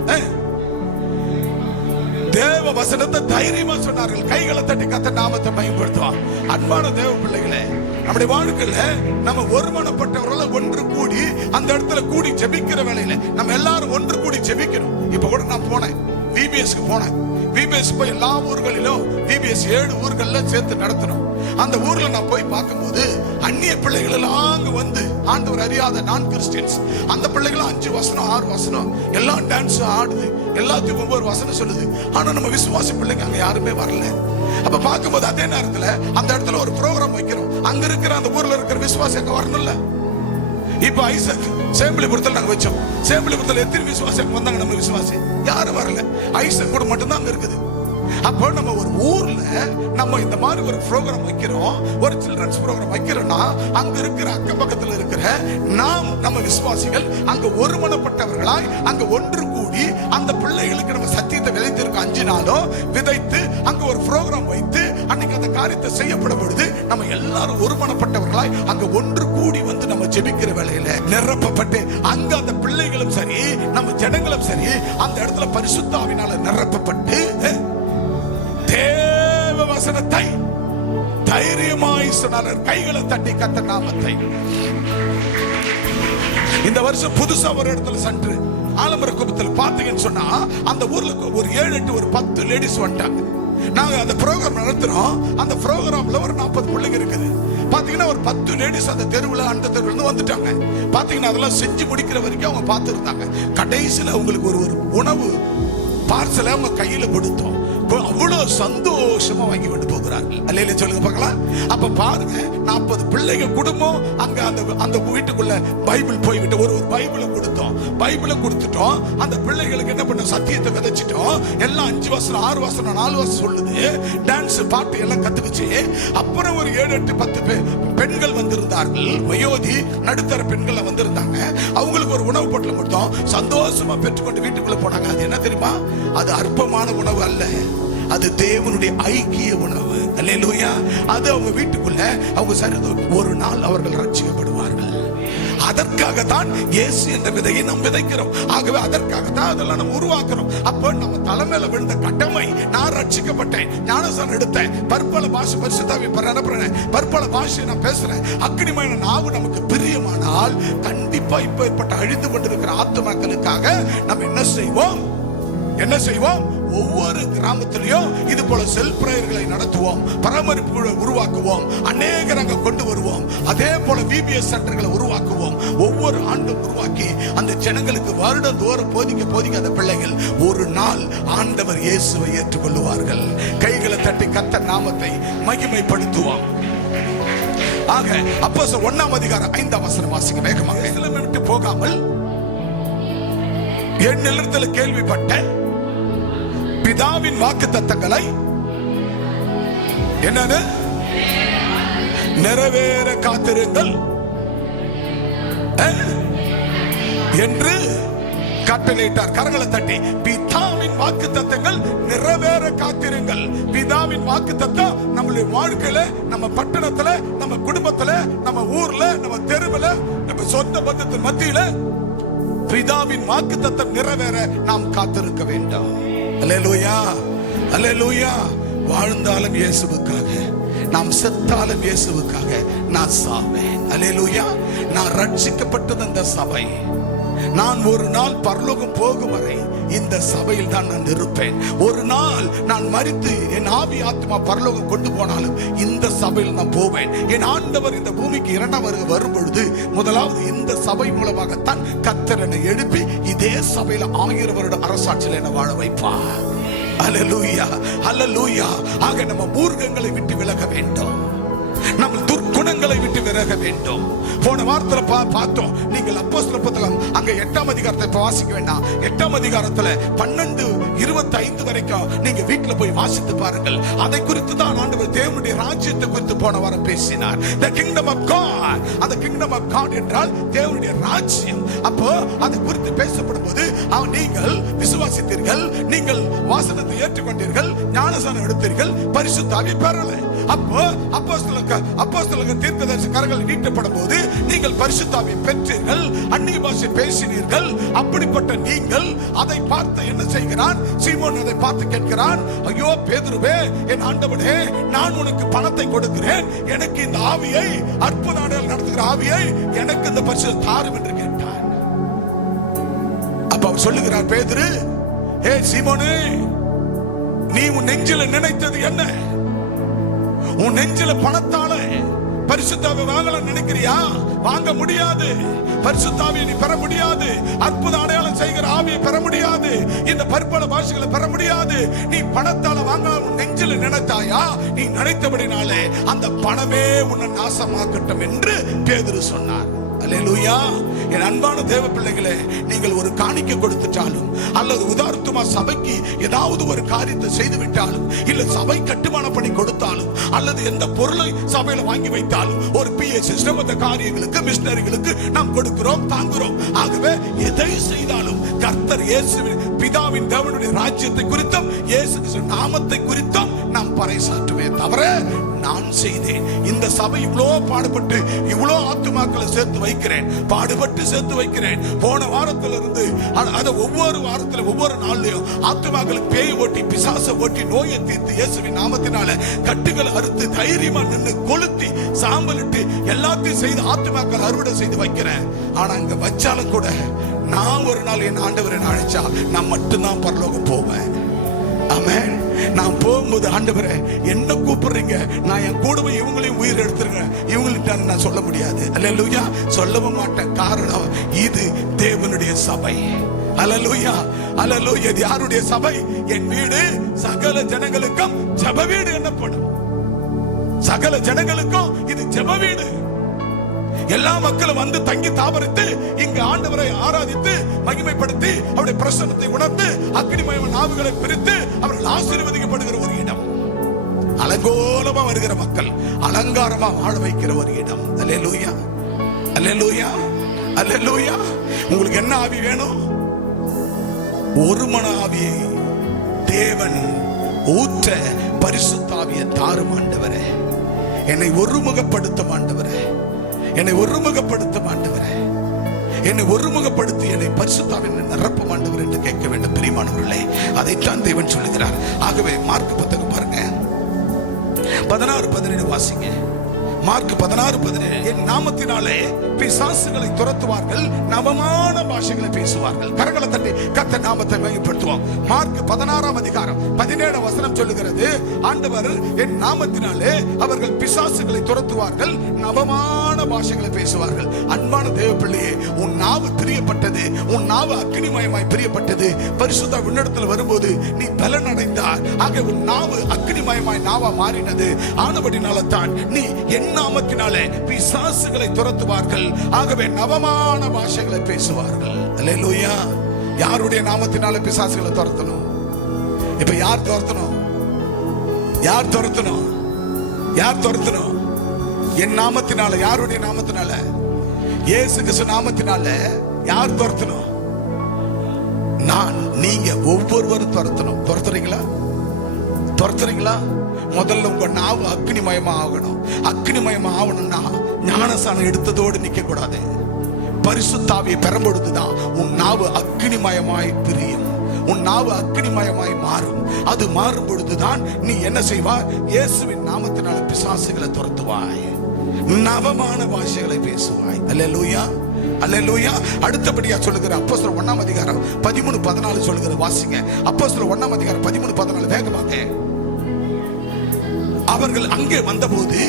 தேவ வசனத்தை தைரியமா சொன்னார்கள். கைகளை தட்டி கர்த்தர் நாமத்தை பயன்படுத்துவான். அன்பான தேவ பிள்ளைகளே, நம்முடைய வாழ்க்கையில நம்ம ஒருமனப்பட்டவர்கள் ஒன்று கூடி அந்த இடத்துல கூடி ஜெபிக்கிற வேளையில நம்ம எல்லாரும் ஒன்று கூடி ஜெபிக்கணும். இப்ப கூட நான் போனேன், விபிஎஸ்க்கு போனேன். விபிஎஸ் போய் எல்லா ஊர்களிலும் விபிஎஸ் 7 ஊர்கள்ல சேர்த்து நடத்தணும். அந்த ஊர்ல நான் போய் பார்க்கும்போது அந்நிய பிள்ளைகள் எல்லாம் அங்க வந்து, ஆண்டவர் அறியாத நான் கிறிஸ்டியன்ஸ், அந்த பிள்ளைகளும் 5 வசனம் 6 வசனம் எல்லாம் டான்ஸ் ஆடுது, எல்லாத்துக்கும் ஒவ்வொரு வசனம் சொல்லுது. ஆனா நம்ம விசுவாசி பிள்ளைங்க அங்க யாருமே வரல. அப்ப பார்க்கும்போது அதே நேரத்துல அந்த இடத்துல ஒரு ப்ரோக்ராம் வைக்கிறோம். அங்க இருக்கிற அந்த ஊர்ல இருக்கிற விசுவாசி அங்க வரணும்ல. இப்ப ஐசக் சேம்பிளிபுரத்தில் நாங்க வச்சோம். சேம்பிளிபுரத்தில் எத்தனை விசுவாசி வந்தாங்க? நம்ம விசுவாசி யாரும் வரல. ஐசக் கூட மட்டும்தான் அங்க இருக்குது. அப்போ நம்ம ஒரு ஊர்ல நம்ம இந்த மாதிரி ஒரு ப்ரோக்ராம் வைக்கிறோம், ஒரு சில்ட்ரன்ஸ் ப்ரோக்ராம் வைக்கிறோம்னா அங்க இருக்கிற அக்கம் பக்கத்துல இருக்கிற நாம் நம்ம விசுவாசிகள் அங்க ஒருமனப்பட்டவர்களாய் அங்க ஒன்று கூடி அந்த பிள்ளைகளுக்கு நம்ம சத்தியத்தை விதைத்திருக்க 5 நாளோ விதைத்து அங்க ஒரு ப்ரோக்ராம் வைத்து அன்னைக்கு அந்த காரியத்தை செய்யப்படும் பொழுது நம்ம எல்லாரும் ஒருமனப்பட்டவர்களாய் அங்க ஒன்று கூடி வந்து நம்ம ஜெபிக்கிற வேளையில நிரப்பப்பட்டு அங்க அந்த பிள்ளைகளும் சரி நம்ம ஜனங்களும் சரி அந்த இடத்துல பரிசுத்த ஆவியால நிரப்பப்பட்டு தேவ வசனத்தை தைரியமாய் சொன்னார். கைகளை தட்டி கர்த்தர் நாமத்தை. இந்த வருஷம் புதுசா ஒரு இடத்துல சென்று ஆலமர குப்பத்தில் பாத்தீங்கன்னு சொன்னா அந்த ஊர்ல ஒரு 7 8 ஒரு 10 லேடிஸ் வந்துட்டாங்க. நாங்க அந்த ப்ரோக்ராம் நடத்துறோம். அந்த ப்ரோக்ராம்ல ஒரு 40 பிள்ளைங்க இருக்குது. பாத்தீங்கன்னா ஒரு 10 லேடிஸ் அந்த தெருவுல அந்த தெருவுல இருந்து வந்துட்டாங்க. பாத்தீங்கன்னா அதெல்லாம் செஞ்சு முடிக்கிற வரைக்கும் அவங்க பார்த்துருந்தாங்க. கடைசியில அவங்களுக்கு ஒரு உணவு பார்சலை அவங்க கையில கொடுத்தோம். அவ்வளவு சந்தோஷமா வாங்கி கொண்டு போகிறார்கள். அல்லேலூயா சொல்லுங்க பார்க்கலாம். அப்ப பாருங்க, 40 பிள்ளைங்க குடும்பம் அங்க அந்த வீட்டுக்குள்ள பைபிள் போய்விட்டு ஒரு பைபிளை கொடுத்தோம். பைபிளை கொடுத்துட்டோம். அந்த பிள்ளைகளுக்கு என்ன பண்ண சத்தியத்தை விதைச்சிட்டோம். எல்லாம் 5 வசனம் 6 வசனம் 4 வசனம் சொல்லுது. டான்ஸ் பாட்டு எல்லாம் கத்துக்குச்சு. அப்புறம் ஒரு 7 8 10 பெண்கள் வந்திருந்தார்கள். வயோதி நடுத்தர பெண்கள் வந்திருந்தாங்க. அவங்களுக்கு ஒரு உணவு பொட்டலம் கொடுத்தோம். சந்தோஷமா பெற்றுக்கொண்டு வீட்டுக்குள்ள போனாங்க. அது என்ன தெரியுமா? அது அற்பமான உணவு அல்ல, அது தேவனுடைய ஐக்கிய உணவு. அல்லேலூயா. அது அவங்க வீட்டுக்குள்ள அவங்க சரிதோ ஒரு நாள் அவர்கள் ரட்சிக்கப்படுவார்கள். அதற்காகத்தான் இயேசு என்ற விதையை நாம் விதைக்கிறோம். ஆகவே அதற்காகத்தான் அதெல்லாம் நம்ம உருவாக்குறோம். அப்போ நம்ம தலைமையில விழுந்த கடமை, நான் ரட்சிக்கப்பட்டேன், ஞானஸ்நானம் எடுத்தேன், பற்பல பாஷை பரிசுத்தாவி அனுப்புறேன், பற்பல பாஷையை நான் பேசுறேன், அக்னிமயமான நாவு நமக்கு பிரியமானால் கண்டிப்பா இப்ப ஏற்பட்ட அழிந்து கொண்டிருக்கிற ஆத்துமாக்களுக்காக நம்ம என்ன செய்வோம்? ஒவ்வொரு கிராமத்திலையும் இது போல செல்ஃப் பிரேயர்களை நடத்துவோம், பராமரிப்புகளை உருவாக்குவோம், அநேகர் அங்க கொண்டு வருவோம். அதே போல விபிஎஸ் சென்டர்களை உருவாக்குவோம். ஒவ்வொரு ஆண்டும் உருவாக்கி அந்த ஜனங்களுக்கு வருடந்தோறும் போதிக்க அந்த பிள்ளைகள் ஒரு நாள் ஆண்டவர் இயேசுவை ஏற்றுக்கொள்ளுவார்கள். கைகளை தட்டி கர்த்தர் நாமத்தை மகிமைப்படுத்துவோம். ஆக அப்போஸ்தலர் 1ஆம் அதிகாரம் 5ஆம் வசனம் வாசிங்க வேகமாக. எருசலேமை விட்டு போகாமல் என் நிலத்தில் கேள்விப்பட்ட பிதாவின் வாக்குத்தத்தங்களை என்னது நிறைவேற காத்திருங்கள் என்று கட்டளையிட்டார். கரங்களை தட்டி பிதாவின் வாக்குத்தத்தங்கள் நிறைவேற காத்திருங்கள். பிதாவின் வாக்குத்தத்தம் நம்மளுடைய வாழ்க்கையில, நம்ம பட்டணத்துல, நம்ம குடும்பத்துல, நம்ம ஊர்ல, நம்ம தெருவுல, நம்ம சொந்த பந்தத்தின் மத்தியில பிதாவின் வாக்குத்தத்தம் நிறைவேற நாம் காத்திருக்க வேண்டாம். அல்லேலூயா, அல்லேலூயா. வாழ்ந்தாலும் இயேசுவுக்காக, நாம் செத்தாலும் இயேசுவுக்காக நான் சாவேன். அல்லேலூயா. நான் ரட்சிக்கப்பட்டது அந்த சபை. நான் ஒரு நாள் பரலோகம் போகும் வரை இந்த சபையில் தான் நான் இருப்பேன். ஒரு நாள் நான் மரித்து என் ஆவி ஆத்மா பரலோகம் கொண்டு போனாலும் இந்த சபையில் நான் போவேன். என் ஆண்டவர் இந்த பூமிக்கு இரண்டாம் வரும் பொழுது முதலாவது இந்த சபை மூலமாகத்தான் கர்த்தர் என்னை எழுப்பி இதே சபையில 1000 வருட அரசாட்சியில் என்னை வாழ வைப்பார். அல்லேலூயா, அல்லேலூயா. ஆக நம்ம மூர்க்கங்களை விட்டு விலக வேண்டும், நம்ம துர்க்குணங்களை விட்டு விலக வேண்டும். போன வாரத்துல பார்த்தோம், நீங்கள் அப்போஸ்தலர் புத்தகம் அங்க 8ஆம் அதிகாரத்தை வாசிக்க வேண்டாம். 8ஆம் அதிகாரத்துல 12:25 வரைக்கும் நீங்க வீட்டுல போய் வாசித்து பாருங்கள். அதை குறித்து தான் ஆண்டவர் தேவனுடைய ராஜ்யத்தை குறித்து போன வாரம் பேசினார். The kingdom of God. அந்த kingdom of God என்றால் தேவனுடைய ராஜ்யம். அப்போ அதை குறித்து பேசப்படும் போது நீங்கள் விசுவாசித்தீர்கள், நீங்கள் வாசனத்தை ஏற்றுக்கொண்டீர்கள், ஞானஸ்நானம் எடுத்தீர்கள், பரிசுத்த ஆவியை பெறல. அப்போ அப்போஸ்தலருக்கு தீர்க்கதரிசி கரங்கள் நீட்டப்படும் போது நீங்கள் பரிசுத்த ஆவியை பெற்றீர்கள், அந்நிய பாஷை பேசினீர்கள். அப்படிப்பட்ட நீங்கள் அதை பார்த்து என்ன செய்கிறான்? சீமோன் அதை பார்த்து கேட்கிறான், ஐயோ பேதுருவே, என் ஆண்டவனே, நான் உனக்கு பணத்தை கொடுக்கிறேன், எனக்கு இந்த ஆவியை, அற்புத ஆடைகள் நடத்துகிற ஆவியை எனக்கு இந்த பரிசுத்த தாரும் என்று கேட்டான். அப்ப அவர் சொல்லுகிறார், பேதுரு, ஏ சீமோனே, நீ உன் நெஞ்சில நினைத்தது என்ன? உன் நெஞ்சில பணத்தால பரிசுத்தாவை வாங்கலாம் நினைக்கிறியா? வாங்க முடியாது. பரிசுத்தாவியை நீ பெற முடியாது. அற்புத அடையாளம் செய்கிற ஆவியை பெற முடியாது. இந்த பற்பல பாஷைகளை பெற முடியாது. நீ பணத்தால வாங்கலாம் உன் நெஞ்சில நினைத்தாயா? நீ நினைத்தபடினாலே அந்த பணமே உன்னை நாசமாக்கட்டும் என்று பேதுரு சொன்னார். அல்லேலூயா. என் அன்பான தேவ பிள்ளைகளே, நீங்கள் ஒரு காணிக்கை கொடுத்துட்டாலும் அல்லது உதாரணமா சபைக்கு ஏதாவது ஒரு காரியத்தை செய்து விட்டாலும், இல்ல சபை கட்டுமான பணி கொடுத்தாலும், அல்லது எந்த பொருளை சபையில வாங்கி வைத்தாலும், ஒரு PA சிஸ்டம் அந்த காரியங்களுக்கு, மிஷனரிகளுக்கு நாம் கொடுக்கிறோம், தாங்குறோம். ஆகவே எதை செய்தாலும் கர்த்தர் இயேசுவின் பிதாவின் தேவனுடைய ராஜ்யத்தை குறித்தும் இயேசு கிறிஸ்து நாமத்தை குறித்தும் நாம் பறைசாற்றுவே தவிர நான் செய்தேன். இந்த சபை இவ்வளோ பாடுபட்டு இவ்வளோ ஆத்துமாக்களை சேர்த்து வைக்கிறேன், பாடுபட்டு சேர்த்து வைக்கிறேன். போன வாரத்திலிருந்து அதை ஒவ்வொரு வாரத்தில் ஒவ்வொரு நாள்லயும் ஆத்துமாக்களுக்கு பேய் ஓட்டி, பிசாசை ஓட்டி, நோயை தீர்த்து இயேசுவின் நாமத்தினால கட்டுகளை அறுத்து தைரியமா நின்று கொளுத்தி சாம்பலிட்டு எல்லாத்தையும் செய்து ஆத்துமாக்கள் அறுவடை செய்து வைக்கிறேன். ஆனா இங்க வச்சாலும் கூட நான் ஒரு நாள் என் ஆண்டவரை அழைச்சா நான் மட்டும்தான் பரலோகம் போவேன். ஆமென். நான் போகும்போது, ஆண்டவரே என்ன கூப்பிடுறீங்க, நான் என் கூடவே இவங்களையும் உயிர் எடுத்துருங்க, இவங்கள்ட்ட நான் சொல்ல முடியாது. அல்லேலூயா, சொல்லவும் மாட்டேன். காரணம், இது தேவனுடைய சபை. அல்லேலூயா, அல்லேலூயா. இது யாருடைய சபை? என் வீடு சகல ஜனங்களுக்கும் ஜெப வீடு என்னப்படும். சகல ஜனங்களுக்கும் இது ஜெப வீடு. எல்லா மக்களும் வந்து தங்கி தாபரித்து இங்கு ஆண்டவரை ஆராதித்து மகிமைப்படுத்தி அவருடைய பிரசன்னத்தை உணர்ந்து அக்னிமய நாவுகளை பிரித்து அவர்கள் ஆசீர்வதிக்கப்படுகிற ஒரு இடம். அலங்கோலமா வருகிற மக்கள் அலங்காரமா வாழ வைக்கிற ஒரு இடம். அல்லேலூயா, அல்லேலூயா, அல்லேலூயா. உங்களுக்கு என்ன ஆவி வேணும்? ஒரு மன ஆவியை தேவன் ஊற்ற பரிசுத்த ஆவியை தாரும் ஆண்டவரே. என்னை ஒருமுகப்படுத்தும் ஆண்டவரே, என்னை ஒருமுகப்படுத்தும் ஆண்டவரே, என்னை ஒருமுகப்படுத்தி என்னை பரிசுத்தாவின் நிரப்பும் ஆண்டவர் என்று கேட்க வேண்டும். பிரியமானவர்களே, அதைத்தான் தேவன் சொல்லுகிறார். ஆகவே மார்க் புத்தகம் பாருங்க, 16:17 வாசிங்க. மார்க் 16:17. என் நாமத்தினாலே பிசாசுகளை துரத்துவார்கள், நவமான பாஷைகளை பேசுவார்கள். கரங்களை தட்டி கர்த்தர் நாமத்தை மகிமைப்படுத்துவோம். மார்க் 16ஆம் அதிகாரம் 17 வசனம் சொல்லுகிறது, ஆண்டவர் என் நாமத்தினாலே அவர்கள் பிசாசுகளை துரத்துவார்கள், நவமான பாஷைகளை பேசுவார்கள். அன்பான தேவ பிள்ளையே, உன் நாவு பிரியப்பட்டது, உன் நாவு அக்னிமயமாய் பிரியப்பட்டது. பரிசுத்த உன்னிடத்தில் வரும்போது நீ பலன் அடைந்தார். ஆக உன் நாவு அக்னிமயமாய் நாவா மாறினது. ஆனபடினால தான் நீ என் நாமத்தினாலே பிசாசுகளை துரத்துவார்கள். ஆகவே நவமான பாஷைகளை பேசுவார்கள். அல்லேலூயா. யாருடைய நாமத்தினால பிசாசுகளை துரத்தணும்? இப்ப யார் துரத்தணும்? யார் துரத்தணும்? யார் துரத்தணும்? என் நாமத்தினால. யாருடைய நாமத்தினால? இயேசு கிறிஸ்து நாமத்தினால. யார் துரத்தணும்? நான், நீங்க ஒவ்வொருவரும் துரத்தணும். துரத்துறீங்களா? துரத்துறீங்களா? முதல்ல உங்க நாவு அக்னிமயமா ஆகணும். அக்னிமயமா ஆகணும்னா ஞானஸ்நானம் எடுத்ததோடு நிக்க கூடாது. பரிசுத்த ஆவியை பெறும்பொழுதுதான் உன் நாவு அக்னிமயமாய் பிரியும், உன் நாவு அக்னிமயமாய் மாறும். அது மாறும் பொழுதுதான் நீ என்ன செய்வாய்? இயேசுவின் நாமத்தினால பிசாசுகளை துரத்துவாய், நவமான பாஷைகளை பேசுவாய். அல்லேலூயா. அல்லேலூயா. அடுத்தபடியா சொல்லுகிற அப்போஸ்தலர் 1ஆம் அதிகாரம் 13-14 சொல்லுகிற வாசிங்க. அப்போஸ்தலர் 1ஆம் அதிகாரம் 13-14 வேகமாக. அவர்கள் அங்கே வந்தபோது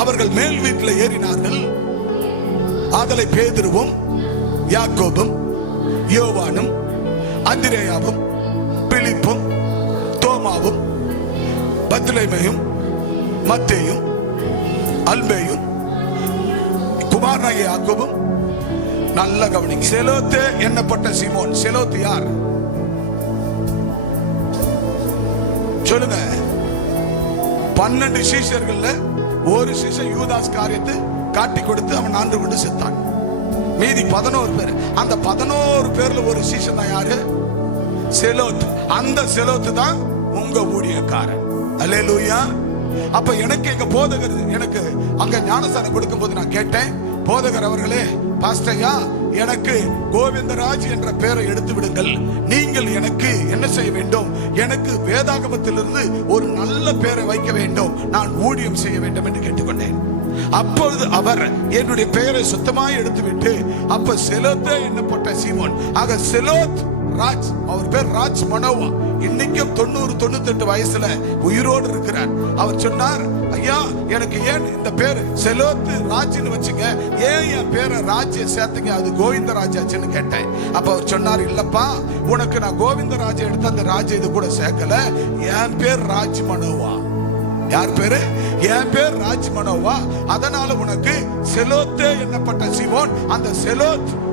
அவர்கள் மேல் வீட்டில் ஏறினார்கள். ஆதலை பேதுருவும் யாக்கோபும் யோவானும் அந்திரேயாவும் பிலிப்பும் தோமாவும் பத்லோமேயும் மத்தேயும் அல்பேயும் குமாரனாகிய யாக்கோபும், நல்ல கவனிங்க, செலோத்தே எண்ணப்பட்ட சீமோன். செலோத்து யார் சொல்லுங்க? 12 சீஷர்கள்ல ஒரு சீஷன் யூதாஸ் காரியத்தை காட்டி கொடுத்து அவன் ஆண்டு கொண்டு செத்தான். மீதி 11 பேர். அந்த 11 பேர்ல ஒரு சீஷன் தான் யாரு? செலோத். அந்த செலோத்து தான் உங்க ஊழியக்காரன். அல்லேலூயா. அப்ப எனக்கு எங்க போதகர் எனக்கு அங்க ஞானஸ்தானம் கொடுக்கும் போது நான் கேட்டேன், போதகர் அவர்களே, பாஸ்டர்யா, எனக்கு கோவிந்தராஜ் என்ற பெயரை எடுத்து விடுங்கள். நீங்கள் எனக்கு என்ன செய்ய வேண்டும்? எனக்கு வேதாகமத்திலிருந்து ஒரு நல்ல பெயரை வைக்க வேண்டும். நான் ஊழியம் செய்ய வேண்டும் என்று கேட்டுக்கொண்டேன். அப்பொழுது அவர் என்னுடைய பெயரை சுத்தமாய் எடுத்துவிட்டு, அப்ப செலோத்தே எண்ணப்பட்ட சீமோன், ஆக செலோத் ராஜ், அவர் பேர் ராஜ் மனோவா, இன்னைக்கும் 90-98 வயசுல உயிரோடு இருக்கிறார். அவர் சொன்னார், ஐயா, எனக்கு ஏன் இந்த பேர் செலோத்து ராஜ்னு வச்சுங்க, ஏன் என் பேரை ராஜ்ய சேர்த்துங்க, அது கோவிந்தராஜாச்சுன்னு கேட்டேன். அப்ப அவர் சொன்னார், இல்லப்பா, உனக்கு நான் கோவிந்தராஜ எடுத்து அந்த ராஜ்ய இது கூட சேர்க்கல, என் பேர் ராஜ் மனோவா. யார் பேரு? என் பேர் ராஜ் மனோவா. அதனால உனக்கு செலோத்தே எண்ணப்பட்ட சீமோன்.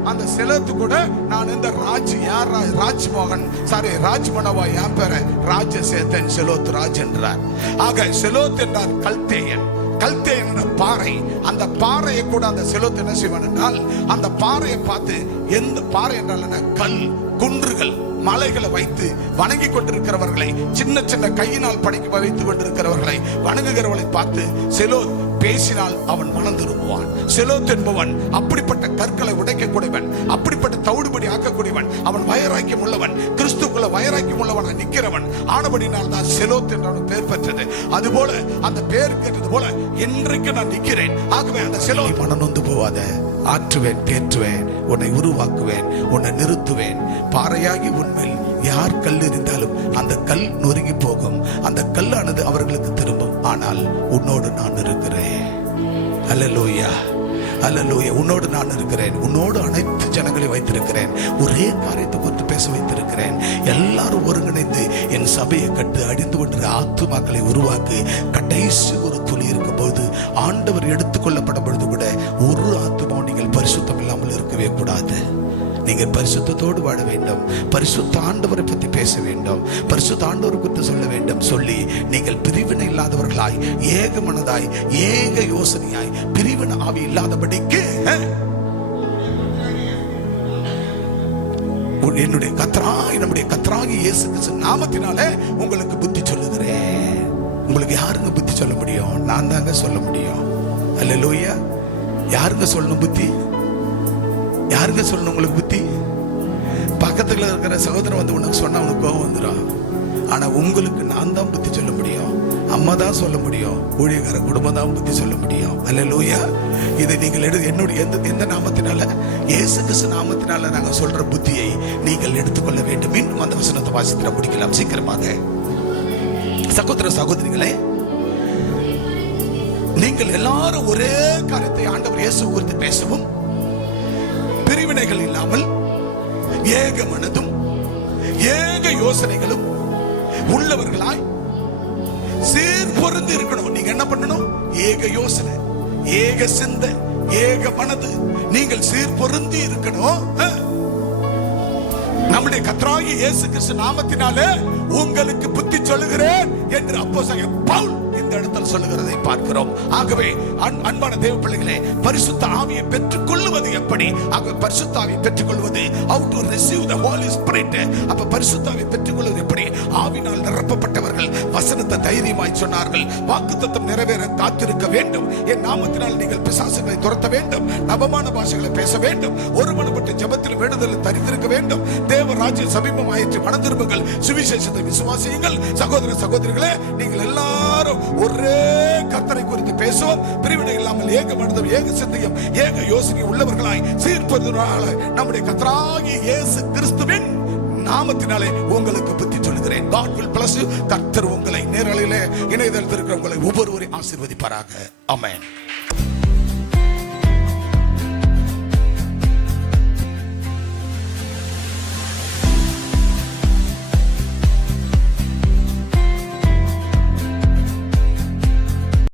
அந்த செலோத்து கூட நான் இந்த ராஜ், யார் ராஜ் மோகன், சாரி ராஜ் மனோவா, என் பேரை ராஜ சேத்தன், செலோத் ராஜ் என்றார். ஆக செலோத் என்றார் கல்தேயன். கல்தேயன் என்ற பாறை. அந்த பாறையை கூட அந்த செலோத் என்ன செய்வான் என்றால், அந்த பாறையை பார்த்து, எந்த பாறை என்றால் என்ன? கல், குன்றுகள், மலைகளை வைத்து வணங்கி கொண்டிருக்கிறவர்களை, சின்ன சின்ன கையினால் படைக்க வைத்துக் கொண்டிருக்கிறவர்களை வணங்குகிறவர்களை பார்த்து செலோத் பேசினால் அவன் மனம் திரும்புவான். செலோத் என்பவன் அப்படிப்பட்ட கற்களை உடைக்கக்கூடியவன், அப்படிப்பட்ட தவிடுபடி ஆக்கக்கூடியவன். அவன் வைராக்கியம் உள்ளவன், கிறிஸ்துக்குள்ள வைராக்கியம் உள்ளவன் நிற்கிறவன். ஆனபடினால் தான் செலோத் என்று பெயர் பெற்றது. அதுபோல அந்த பெயர் கேட்டது போல இன்றைக்கு நான் நிற்கிறேன். ஆகவே அந்த செலோத் மனம் நொந்து போவாத, ஆற்றுவேன், தேற்றுவேன், உன்னை உருவாக்குவேன், உன்னை நிறுத்துவேன். பாறையாகி உன்மேல் யார் கல் எறிந்தாலும் அந்த கல் நொறுங்கி போகும், அந்த கல்லானது அவர்களுக்கு திரும்பும். ஆனால் உன்னோடு நான் இருக்கிறேன். அல்லேலூயா, அல்லேலூயா. உன்னோடு நான் இருக்கிறேன். உன்னோடு அனைத்து ஜனங்களை வைத்திருக்கிறேன். ஒரே காரியத்தை குறித்து பேச வைத்திருக்கிறேன். எல்லாரும் ஒருங்கிணைந்து என் சபையை கட்டு, அடிந்து கொண்டு ஆத்துமாக்களை உருவாக்கு. கடைசி ஒரு துளி இருக்கும் போது, ஆண்டவர் எடுத்துக்கொள்ளப்படும் பொழுது கூட ஒரு ஆத்துமாவும் நீங்கள் பரிசுத்தம் இல்லாமல் இருக்கவே கூடாது. நீங்கள் பரிசுத்தத்தோடு வாழ வேண்டும். பரிசுத்த ஆண்டவரை பற்றி பேச வேண்டும். பரிசுத்த ஆண்டவரை குறித்து சொல்ல வேண்டும். சொல்லி நீங்கள் பிரிவினை இல்லாதவர்களாய், ஏக மனதாய், ஏக யோசனையாய், பிரிவினை ஆவி இல்லாதபடிக்கு என்னுடைய நம்முடைய கர்த்தராகிய இயேசு கிறிஸ்து நாமத்தினாலே உங்களுக்கு புத்தி சொல்லுகிறேன். உங்களுக்கு யாருங்க புத்தி சொல்ல முடியும்? நான் தாங்க சொல்ல முடியும். அல்லேலூயா. யாருங்க சொல்லணும் புத்தி? யாருங்க சொல்லணும் உங்களுக்கு புத்தி? பக்கத்துல இருக்கிற சகோதரன் வந்து உனக்கு சொன்னா உனக்கு கோபம் வந்துடும். ஆனா உங்களுக்கு நான் தான் புத்தி சொல்ல முடியும். அம்மா தான் சொல்ல முடியும். ஊழியக்கார குடும்பம் தான் புத்தி சொல்ல முடியும். அல்லேலூயா. இதை நீங்கள் என்னுடைய எந்த நாமத்தினால? இயேசு கிறிஸ்து நாமத்தினால நாங்கள் சொல்ற புத்தியை நீங்கள் எடுத்துக்கொள்ள வேண்டும். இன்னும் அந்த வசனத்தை வாசித்து முடிக்கலாம் சீக்கிரமாக. சகோதர சகோதரிகளே, நீங்கள் எல்லாரும் ஒரே காரியத்தை ஆண்டவர் இயேசு குறித்து பேசவும், பிரிவினைகள் இல்லாமல் ஏக மனதும் ஏக யோசனைகளும் உள்ளவர்களாய் சீர் பொருந்து இருக்கணும். நீங்க என்ன பண்ணணும்? ஏக யோசனை, ஏக சிந்தை, ஏக மனது, நீங்கள் சீர் பொருந்தி இருக்கணும். நம்முடைய கர்த்தராகிய இயேசு கிறிஸ்து நாமத்தினாலே உங்களுக்கு புத்தி சொல்லுகிறேன் என்று அப்போஸ்தலன் பவுல் இந்த இடத்தில் சொல்லுகிறதை பார்க்கிறோம். ஆகவே அன்பான தேவ பிள்ளைகளே, பரிசுத்த ஆவியை பெற்றுக் கொள்வது எப்படி? பரிசுத்த ஆவியை பெற்றுக் கொள்வது, how to receive the Holy Spirit. அப்ப பரிசுத்த ஆவியை பெற்றுக் கொள்வது எப்படி? ஆவினால் நிரப்பப்பட்டவர்கள் வசனத்தை தைரியமாய் சொன்னார்கள். வாக்குத்தத்தம் நிறைவேற காத்திருக்க வேண்டும். என் நாமத்தினால் நீங்கள் பிசாசுகளை துரத்த வேண்டும், நவமான பாஷைகளை பேச வேண்டும், ஒருமனப்பட்ட ஜெபத்தில் வேண்டுதல் தரித்திருக்க வேண்டும். தேவ ராஜ்யம் சமீபமாயிற்று, மனம் திரும்புங்கள், சுவிசேஷத்தை விசுவாசியுங்கள். சகோதர சகோதரிகளே, நீங்கள் எல்லாரும் ஒரே கர்த்தரை குறித்து பேசுவோம். பிரிவினை இல்லாமல் ஏக மனதும் ஏக சிந்தையும் ஏக யோசனை உள்ளவர்களாய் சீர்படுவதனால நம்முடைய கர்த்தராகிய இயேசு கிறிஸ்துவின் நாமத்தினாலே உங்களுக்கு புத்தி சொல்கிறேன். God will bless you. கர்த்தர் உங்களை நேரலையிலே இணையதளத்தில் இருக்கிற உங்களை ஒவ்வொருவரையும் ஆசீர்வதிப்பாராக. ஆமென்.